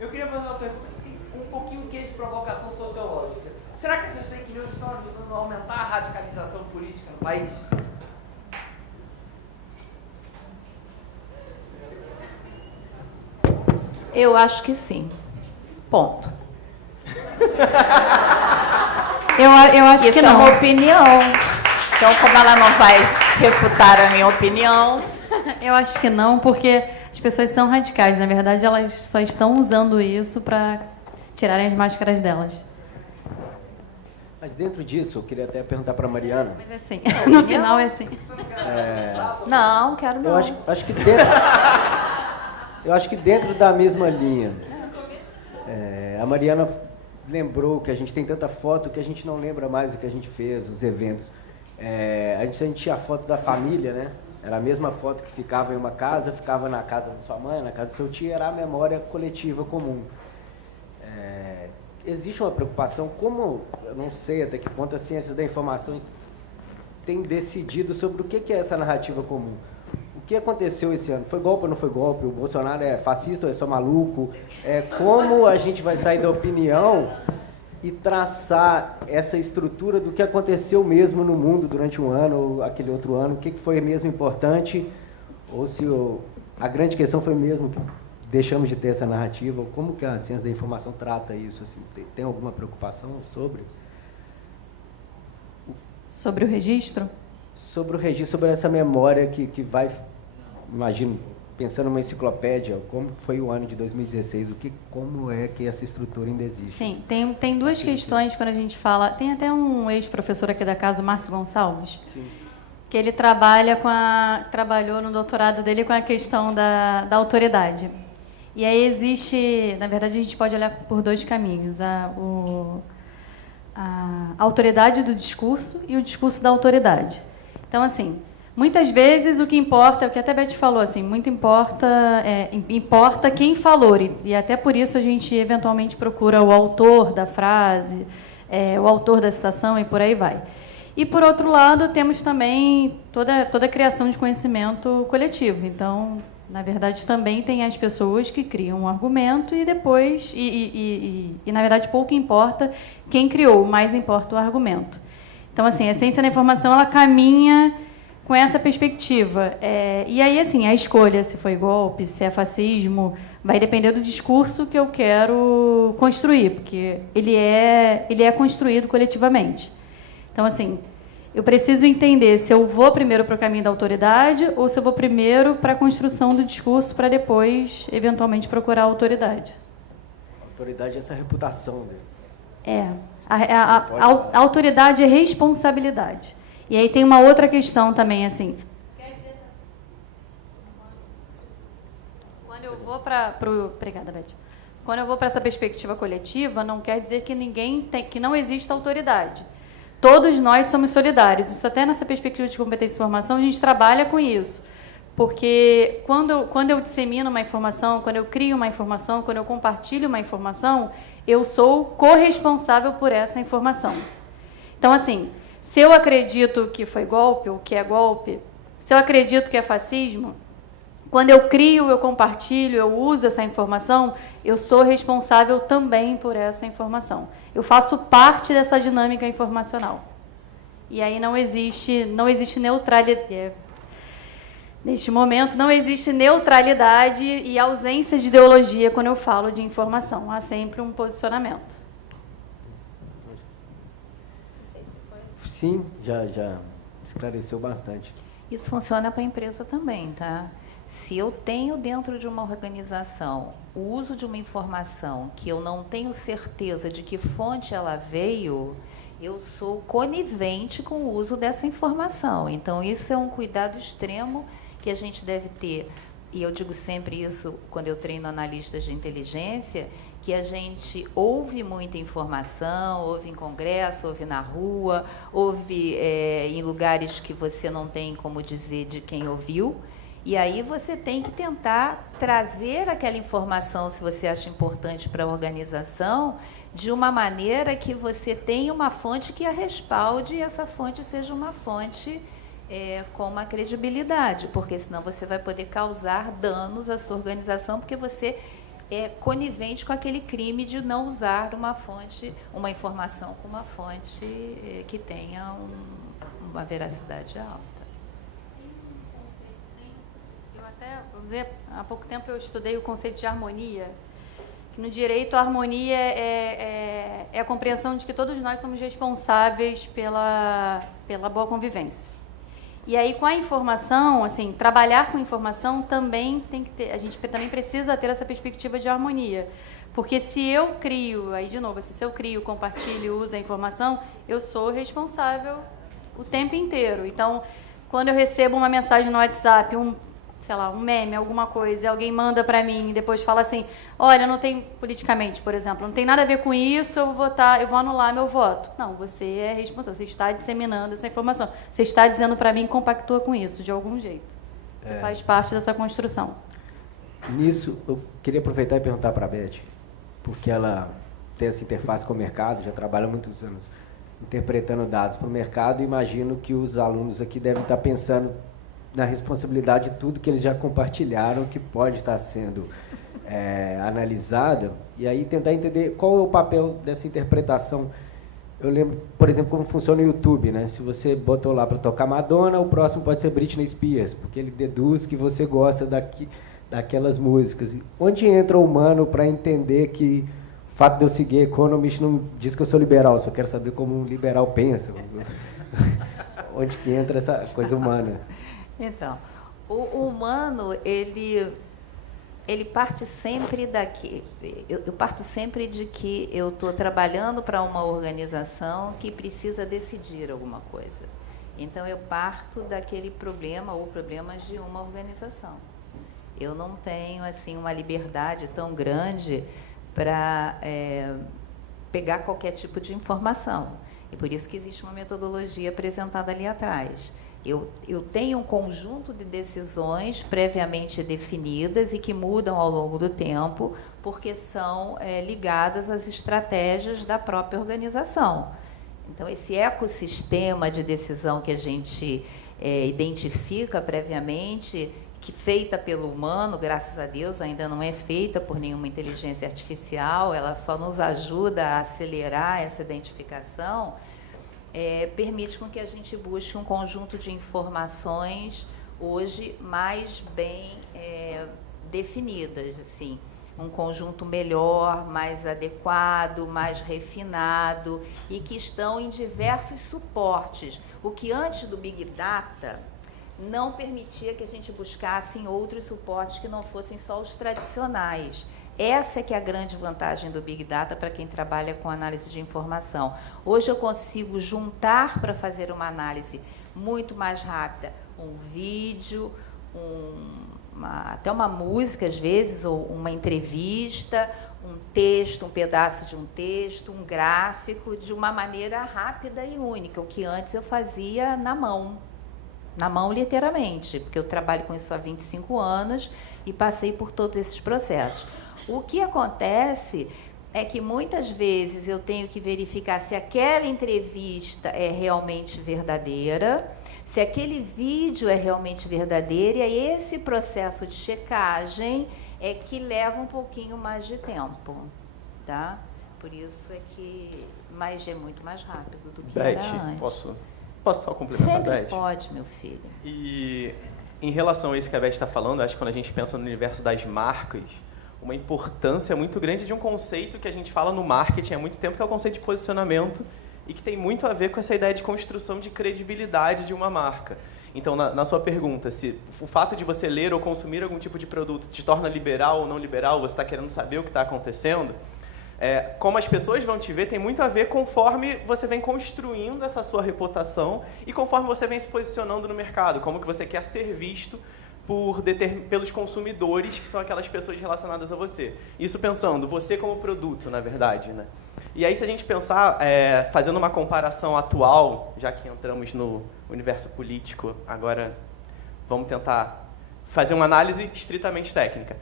Eu queria fazer uma pergunta que tem um pouquinho que de provocação sociológica. Será que essas fake news estão ajudando a aumentar a radicalização política no país? Eu acho que sim. Ponto. Eu acho Isso que é não. uma opinião. Então, como ela não vai refutar a minha opinião... Eu acho que não, porque as pessoas são radicais. Na verdade, elas só estão usando isso para tirarem as máscaras delas. Mas dentro disso, eu queria até perguntar para a Mariana. Mas é assim, no final é assim. Não, quero não. Eu acho que dentro, eu acho que dentro da mesma linha, a Mariana lembrou que a gente tem tanta foto que a gente não lembra mais do que a gente fez, os eventos. A gente tinha a foto da família, né? Era a mesma foto que ficava em uma casa, ficava na casa da sua mãe, na casa do seu tio, era a memória coletiva comum. Existe uma preocupação, como, eu não sei até que ponto as ciências da informação têm decidido sobre o que é essa narrativa comum. O que aconteceu esse ano? Foi golpe ou não foi golpe? O Bolsonaro é fascista ou é só maluco? Como a gente vai sair da opinião e traçar essa estrutura do que aconteceu mesmo no mundo durante um ano ou aquele outro ano? O que foi mesmo importante? Ou se a grande questão foi mesmo que deixamos de ter essa narrativa? Como que a ciência da informação trata isso? Assim, tem alguma preocupação sobre? Sobre o registro? Sobre o registro, sobre essa memória que vai, imagino, pensando numa enciclopédia, como foi o ano de 2016, como é que essa estrutura ainda existe? Sim, tem duas questões quando a gente fala. Tem até um ex-professor aqui da casa, o Márcio Gonçalves, Sim. que ele trabalhou no doutorado dele com a questão da autoridade. E aí existe, na verdade, a gente pode olhar por dois caminhos, a autoridade do discurso e o discurso da autoridade. Então, assim, muitas vezes o que importa, é o que até a Beth falou, assim, muito importa quem falou, e até por isso a gente eventualmente procura o autor da frase, o autor da citação e por aí vai. E, por outro lado, temos também toda a criação de conhecimento coletivo. Então, na verdade, também tem as pessoas que criam um argumento e depois, na verdade, pouco importa quem criou, mais importa o argumento. Então, assim, a ciência da informação, ela caminha com essa perspectiva. E aí, assim, a escolha, se foi golpe, se é fascismo, vai depender do discurso que eu quero construir, porque ele é construído coletivamente. Então, assim, eu preciso entender se eu vou primeiro para o caminho da autoridade ou se eu vou primeiro para a construção do discurso para depois, eventualmente, procurar a autoridade. A autoridade é essa reputação dele. A autoridade é responsabilidade. E aí tem uma outra questão também, assim. Quando eu vou Obrigada, Beth. Quando eu vou para essa perspectiva coletiva, não quer dizer que não existe autoridade. Todos nós somos solidários. Isso até nessa perspectiva de competência e formação, a gente trabalha com isso. Porque quando eu dissemino uma informação, quando eu crio uma informação, quando eu compartilho uma informação, eu sou corresponsável por essa informação. Então, assim, se eu acredito que foi golpe ou que é golpe, se eu acredito que é fascismo, quando eu crio, eu compartilho, eu uso essa informação, eu sou responsável também por essa informação. Eu faço parte dessa dinâmica informacional. E aí não existe neutralidade. Neste momento, não existe neutralidade e ausência de ideologia quando eu falo de informação. Há sempre um posicionamento. Sim, já esclareceu bastante. Isso funciona para a empresa também, tá? Se eu tenho dentro de uma organização o uso de uma informação que eu não tenho certeza de que fonte ela veio, eu sou conivente com o uso dessa informação. Então, isso é um cuidado extremo que a gente deve ter. E eu digo sempre isso quando eu treino analistas de inteligência, que a gente ouve muita informação, ouve em congresso, ouve na rua, ouve em lugares que você não tem como dizer de quem ouviu. E aí você tem que tentar trazer aquela informação, se você acha importante para a organização, de uma maneira que você tenha uma fonte que a respalde e essa fonte seja uma fonte com uma credibilidade, porque senão você vai poder causar danos à sua organização, porque você é conivente com aquele crime de não usar uma informação com uma fonte que tenha uma veracidade alta. Há pouco tempo eu estudei o conceito de harmonia, que no direito a harmonia é a compreensão de que todos nós somos responsáveis pela boa convivência. E aí, com a informação, assim, trabalhar com informação também tem que ter, a gente também precisa ter essa perspectiva de harmonia, Porque se eu crio, aí de novo, se eu crio, compartilho, uso a informação, eu sou responsável o tempo inteiro. Então, quando eu recebo uma mensagem no WhatsApp, um meme, alguma coisa, e alguém manda para mim e depois fala assim, olha, não tem, politicamente, por exemplo, não tem nada a ver com isso, eu vou anular meu voto. Não, você é responsável, você está disseminando essa informação. Você está dizendo para mim, compactua com isso, de algum jeito. Você faz parte dessa construção. Nisso, eu queria aproveitar e perguntar para a Beth, porque ela tem essa interface com o mercado, já trabalha há muitos anos interpretando dados para o mercado, e imagino que os alunos aqui devem estar pensando na responsabilidade de tudo que eles já compartilharam, que pode estar sendo analisado, e aí tentar entender qual é o papel dessa interpretação. Eu lembro, por exemplo, como funciona o YouTube, né? Se você botou lá para tocar Madonna, o próximo pode ser Britney Spears, porque ele deduz que você gosta daquelas músicas. Onde entra o humano para entender que o fato de eu seguir Economist não diz que eu sou liberal, só quero saber como um liberal pensa. Onde que entra essa coisa humana? Então, o humano, ele parte sempre daqui. Eu parto sempre de que eu estou trabalhando para uma organização que precisa decidir alguma coisa. Então, eu parto daquele problema ou problemas de uma organização. Eu não tenho assim uma liberdade tão grande para pegar qualquer tipo de informação. E por isso que existe uma metodologia apresentada ali atrás. Eu tenho um conjunto de decisões previamente definidas e que mudam ao longo do tempo, porque são ligadas às estratégias da própria organização. Então, esse ecossistema de decisão que a gente identifica previamente, que feita pelo humano, graças a Deus, ainda não é feita por nenhuma inteligência artificial, ela só nos ajuda a acelerar essa identificação, permite com que a gente busque um conjunto de informações hoje mais bem definidas, assim, um conjunto melhor, mais adequado, mais refinado e que estão em diversos suportes. O que antes do Big Data não permitia que a gente buscasse em outros suportes que não fossem só os tradicionais. Essa é que é a grande vantagem do Big Data para quem trabalha com análise de informação. Hoje eu consigo juntar para fazer uma análise muito mais rápida um vídeo, até uma música às vezes, ou uma entrevista, um texto, um pedaço de um texto, um gráfico, de uma maneira rápida e única, o que antes eu fazia na mão literalmente, porque eu trabalho com isso há 25 anos e passei por todos esses processos. O que acontece é que muitas vezes eu tenho que verificar se aquela entrevista é realmente verdadeira, se aquele vídeo é realmente verdadeiro, e aí esse processo de checagem é que leva um pouquinho mais de tempo, tá? Por isso é que é muito mais rápido do que Beth, era antes. Posso só complementar, Sempre Beth? pode, meu filho. E em relação a isso que a Beth está falando, acho que quando a gente pensa no universo das marcas, uma importância muito grande de um conceito que a gente fala no marketing há muito tempo, que é o conceito de posicionamento, e que tem muito a ver com essa ideia de construção de credibilidade de uma marca. Então, na sua pergunta, se o fato de você ler ou consumir algum tipo de produto te torna liberal ou não liberal, você está querendo saber o que está acontecendo, como as pessoas vão te ver tem muito a ver conforme você vem construindo essa sua reputação e conforme você vem se posicionando no mercado, como que você quer ser visto pelos consumidores, que são aquelas pessoas relacionadas a você. Isso pensando, você como produto, na verdade, né? E aí, se a gente pensar, fazendo uma comparação atual, já que entramos no universo político, agora vamos tentar fazer uma análise estritamente técnica.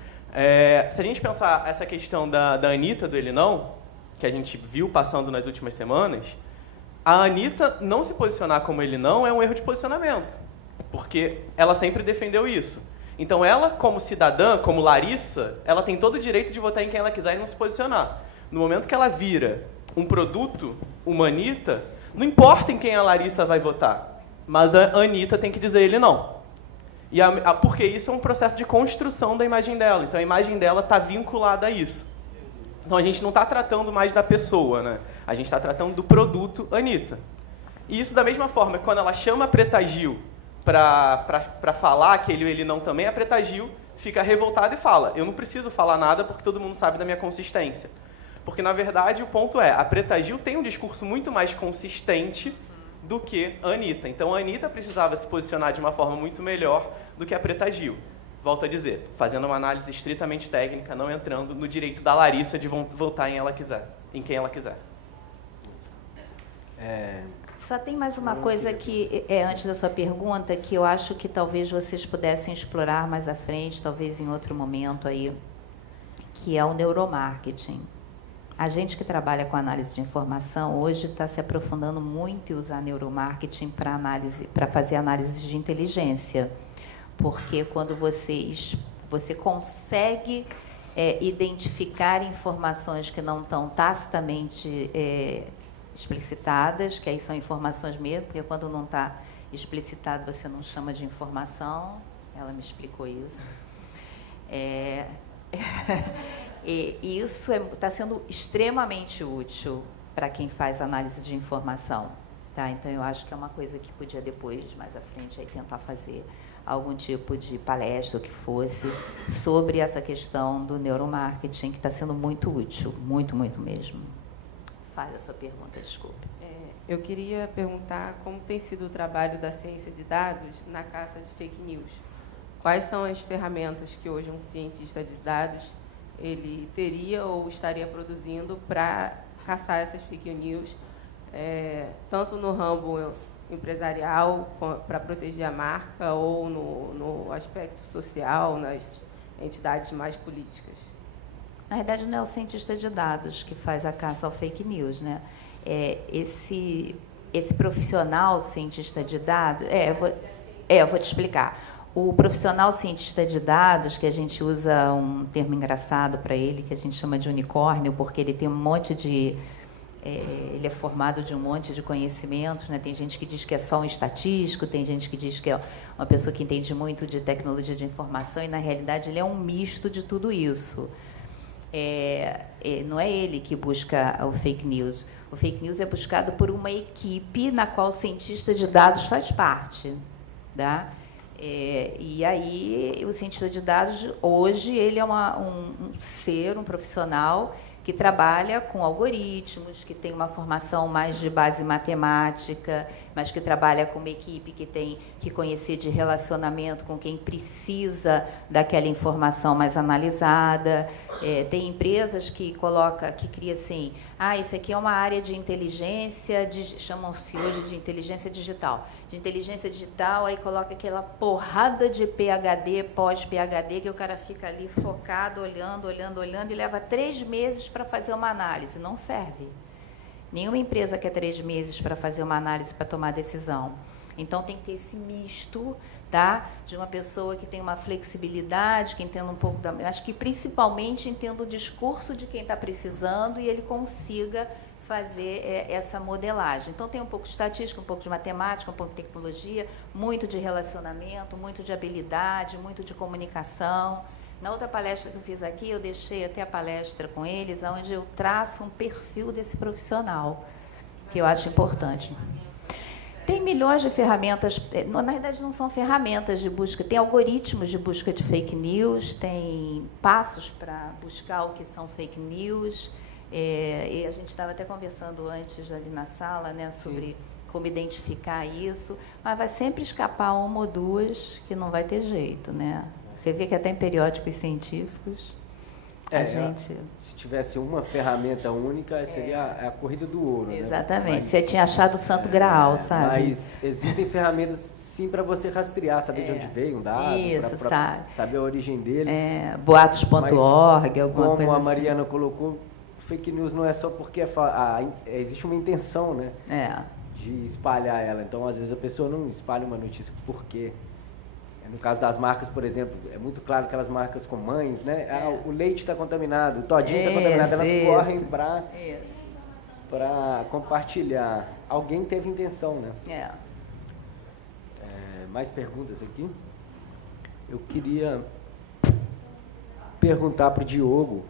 Se a gente pensar essa questão da Anitta, do Ele Não, que a gente viu passando nas últimas semanas, a Anitta não se posicionar como Ele Não é um erro de posicionamento, porque ela sempre defendeu isso. Então ela, como cidadã, como Larissa, ela tem todo o direito de votar em quem ela quiser e não se posicionar. No momento que ela vira um produto, uma Anitta, não importa em quem a Larissa vai votar, mas a Anitta tem que dizer Ele Não. E porque isso é um processo de construção da imagem dela. Então a imagem dela está vinculada a isso. Então a gente não está tratando mais da pessoa, né? A gente está tratando do produto Anitta. E isso da mesma forma, quando ela chama a Preta Gil para falar que Ele Não também, a Preta Gil fica revoltado e fala, eu não preciso falar nada porque todo mundo sabe da minha consistência. Porque, na verdade, o ponto é, a Preta Gil tem um discurso muito mais consistente do que a Anitta. Então, a Anitta precisava se posicionar de uma forma muito melhor do que a Preta Gil. Volto a dizer, fazendo uma análise estritamente técnica, não entrando no direito da Larissa de votar em quem ela quiser. Só tem mais uma coisa que, antes da sua pergunta, que eu acho que talvez vocês pudessem explorar mais à frente, talvez em outro momento aí, que é o neuromarketing. A gente que trabalha com análise de informação hoje está se aprofundando muito em usar neuromarketing para fazer análise de inteligência, porque quando você consegue identificar informações que não estão tacitamente explicitadas, que aí são informações mesmo, porque quando não está explicitado você não chama de informação. Ela me explicou isso. E isso está sendo extremamente útil para quem faz análise de informação. Tá? Então, eu acho que é uma coisa que podia depois, mais à frente, aí, tentar fazer algum tipo de palestra, o que fosse, sobre essa questão do neuromarketing, que está sendo muito útil, muito, muito mesmo. Faz a sua pergunta, desculpe. Eu queria perguntar como tem sido o trabalho da ciência de dados na caça de fake news. Quais são as ferramentas que hoje um cientista de dados ele teria ou estaria produzindo para caçar essas fake news, tanto no ramo empresarial, para proteger a marca, ou no aspecto social, nas entidades mais políticas? Na verdade, não é o cientista de dados que faz a caça ao fake news, né? Esse profissional cientista de dados... eu vou te explicar. O profissional cientista de dados, que a gente usa um termo engraçado para ele, que a gente chama de unicórnio, porque ele tem um monte de... ele é formado de um monte de conhecimentos, né? Tem gente que diz que é só um estatístico, tem gente que diz que é uma pessoa que entende muito de tecnologia de informação, e, na realidade, ele é um misto de tudo isso. Não é ele que busca o fake news. O fake news é buscado por uma equipe na qual o cientista de dados faz parte. Tá? E aí, o cientista de dados, hoje, ele é um profissional que trabalha com algoritmos, que tem uma formação mais de base matemática, mas que trabalha com uma equipe que tem que conhecer de relacionamento com quem precisa daquela informação mais analisada. Tem empresas que cria assim, isso aqui é uma área de inteligência, chamam-se hoje de inteligência digital. De inteligência digital, aí coloca aquela porrada de PhD, pós-PhD, que o cara fica ali focado, olhando, e leva 3 meses para fazer uma análise. Não serve. Nenhuma empresa quer 3 meses para fazer uma análise para tomar decisão. Então, tem que ter esse misto, tá? De uma pessoa que tem uma flexibilidade, que entenda um pouco da... Eu acho que, principalmente, entenda o discurso de quem está precisando e ele consiga fazer essa modelagem. Então, tem um pouco de estatística, um pouco de matemática, um pouco de tecnologia, muito de relacionamento, muito de habilidade, muito de comunicação. Na outra palestra que eu fiz aqui, eu deixei até a palestra com eles, onde eu traço um perfil desse profissional, que eu acho importante. Tem milhões de ferramentas, na verdade não são ferramentas de busca, tem algoritmos de busca de fake news, tem passos para buscar o que são fake news, e a gente estava até conversando antes ali na sala, né, sobre como identificar isso, mas vai sempre escapar uma ou duas que não vai ter jeito, né? Você vê que até em periódicos científicos, se tivesse uma ferramenta única, seria a corrida do ouro. Exatamente. Né? Você tinha achado o santo graal, sabe? Mas existem ferramentas, sim, para você rastrear, saber de onde veio um dado, para saber a origem dele. Boatos.org, alguma coisa como a assim. Mariana colocou, fake news não é só porque existe uma intenção, né? De espalhar ela. Então, às vezes, a pessoa não espalha uma notícia por quê. No caso das marcas, por exemplo, é muito claro que aquelas marcas com mães, né? O leite está contaminado, o todinho está contaminado, elas correm para compartilhar. Alguém teve intenção, né? Mais perguntas aqui? Eu queria perguntar para o Diogo,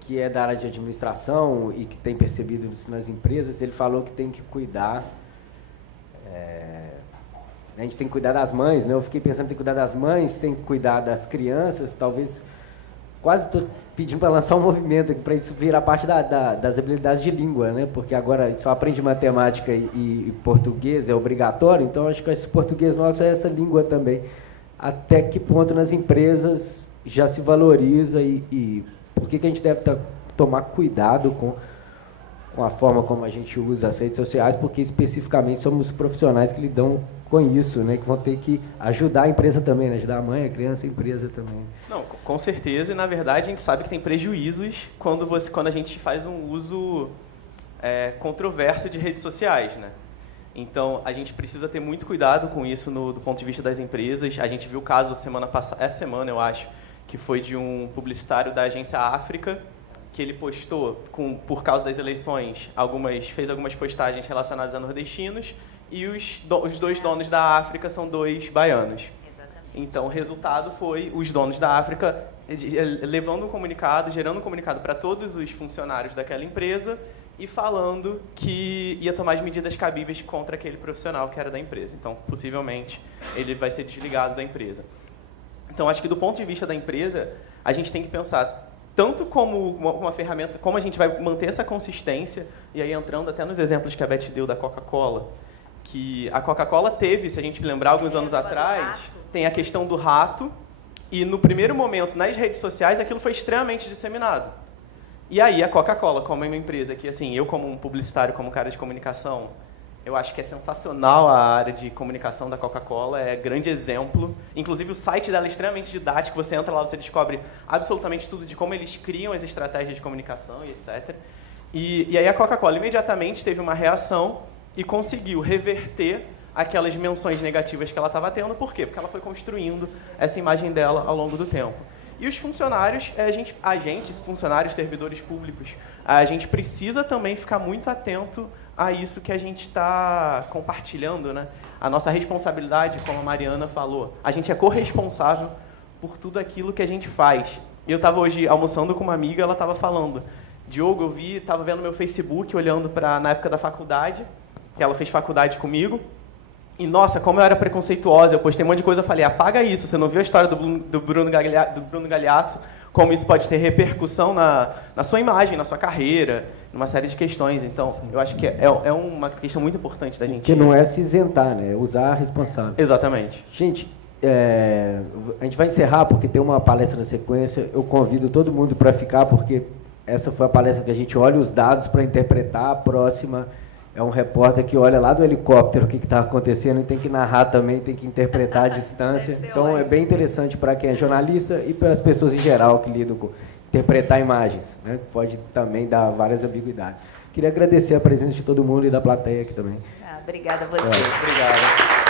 que é da área de administração e que tem percebido isso nas empresas. Ele falou que tem que cuidar A gente tem que cuidar das mães, né? Eu fiquei pensando, tem que cuidar das mães, tem que cuidar das crianças, talvez... Quase estou pedindo para lançar um movimento para isso virar parte das habilidades de língua, né? Porque agora a gente só aprende matemática e português, é obrigatório, então acho que esse português nosso é essa língua também. Até que ponto nas empresas já se valoriza e por que a gente deve tomar cuidado com a forma como a gente usa as redes sociais, porque especificamente somos profissionais que lidam com isso, né, que vão ter que ajudar a empresa também, né, ajudar a mãe, a criança, a empresa também. Não, com certeza, e na verdade a gente sabe que tem prejuízos quando a gente faz um uso controverso de redes sociais, né? Então a gente precisa ter muito cuidado com isso do ponto de vista das empresas. A gente viu o caso essa semana, eu acho, que foi de um publicitário da agência África, que ele postou, por causa das eleições, fez algumas postagens relacionadas a nordestinos, e os dois donos da África são 2 baianos. Exatamente. Então, o resultado foi os donos da África levando um comunicado, gerando um comunicado para todos os funcionários daquela empresa e falando que ia tomar as medidas cabíveis contra aquele profissional que era da empresa. Então, possivelmente, ele vai ser desligado da empresa. Então, acho que do ponto de vista da empresa, a gente tem que pensar tanto como uma ferramenta, como a gente vai manter essa consistência, e aí entrando até nos exemplos que a Beth deu da Coca-Cola, que a Coca-Cola teve, se a gente lembrar, alguns anos atrás, tem a questão do rato, e no primeiro momento, nas redes sociais, aquilo foi extremamente disseminado. E aí a Coca-Cola, como é uma empresa que, assim, eu como um publicitário, como cara de comunicação, eu acho que é sensacional a área de comunicação da Coca-Cola, é grande exemplo. Inclusive o site dela é extremamente didático, você entra lá, você descobre absolutamente tudo de como eles criam as estratégias de comunicação e etc. E aí a Coca-Cola imediatamente teve uma reação e conseguiu reverter aquelas menções negativas que ela estava tendo. Por quê? Porque ela foi construindo essa imagem dela ao longo do tempo. E os funcionários, funcionários, servidores públicos, a gente precisa também ficar muito atento a isso que a gente está compartilhando, né? A nossa responsabilidade, como a Mariana falou, a gente é corresponsável por tudo aquilo que a gente faz. Eu estava hoje almoçando com uma amiga, ela estava falando, Diogo, estava vendo meu Facebook, olhando na época da faculdade, que ela fez faculdade comigo, e, nossa, como eu era preconceituosa, eu postei um monte de coisa, eu falei, apaga isso, você não viu a história do Bruno Galhaço, como isso pode ter repercussão na sua imagem, na sua carreira, numa série de questões. Então, sim, eu acho que é uma questão muito importante da gente... Que não é se isentar, né? É usar responsável. Exatamente. Gente, a gente vai encerrar, porque tem uma palestra na sequência, eu convido todo mundo para ficar, porque essa foi a palestra que a gente olha os dados para interpretar. A próxima é um repórter que olha lá do helicóptero o que está acontecendo e tem que narrar também, tem que interpretar à distância. Então, é bem interessante para quem é jornalista e para as pessoas em geral que lidam com interpretar imagens, né? Pode também dar várias ambiguidades. Queria agradecer a presença de todo mundo e da plateia aqui também. Obrigada a vocês. Obrigado.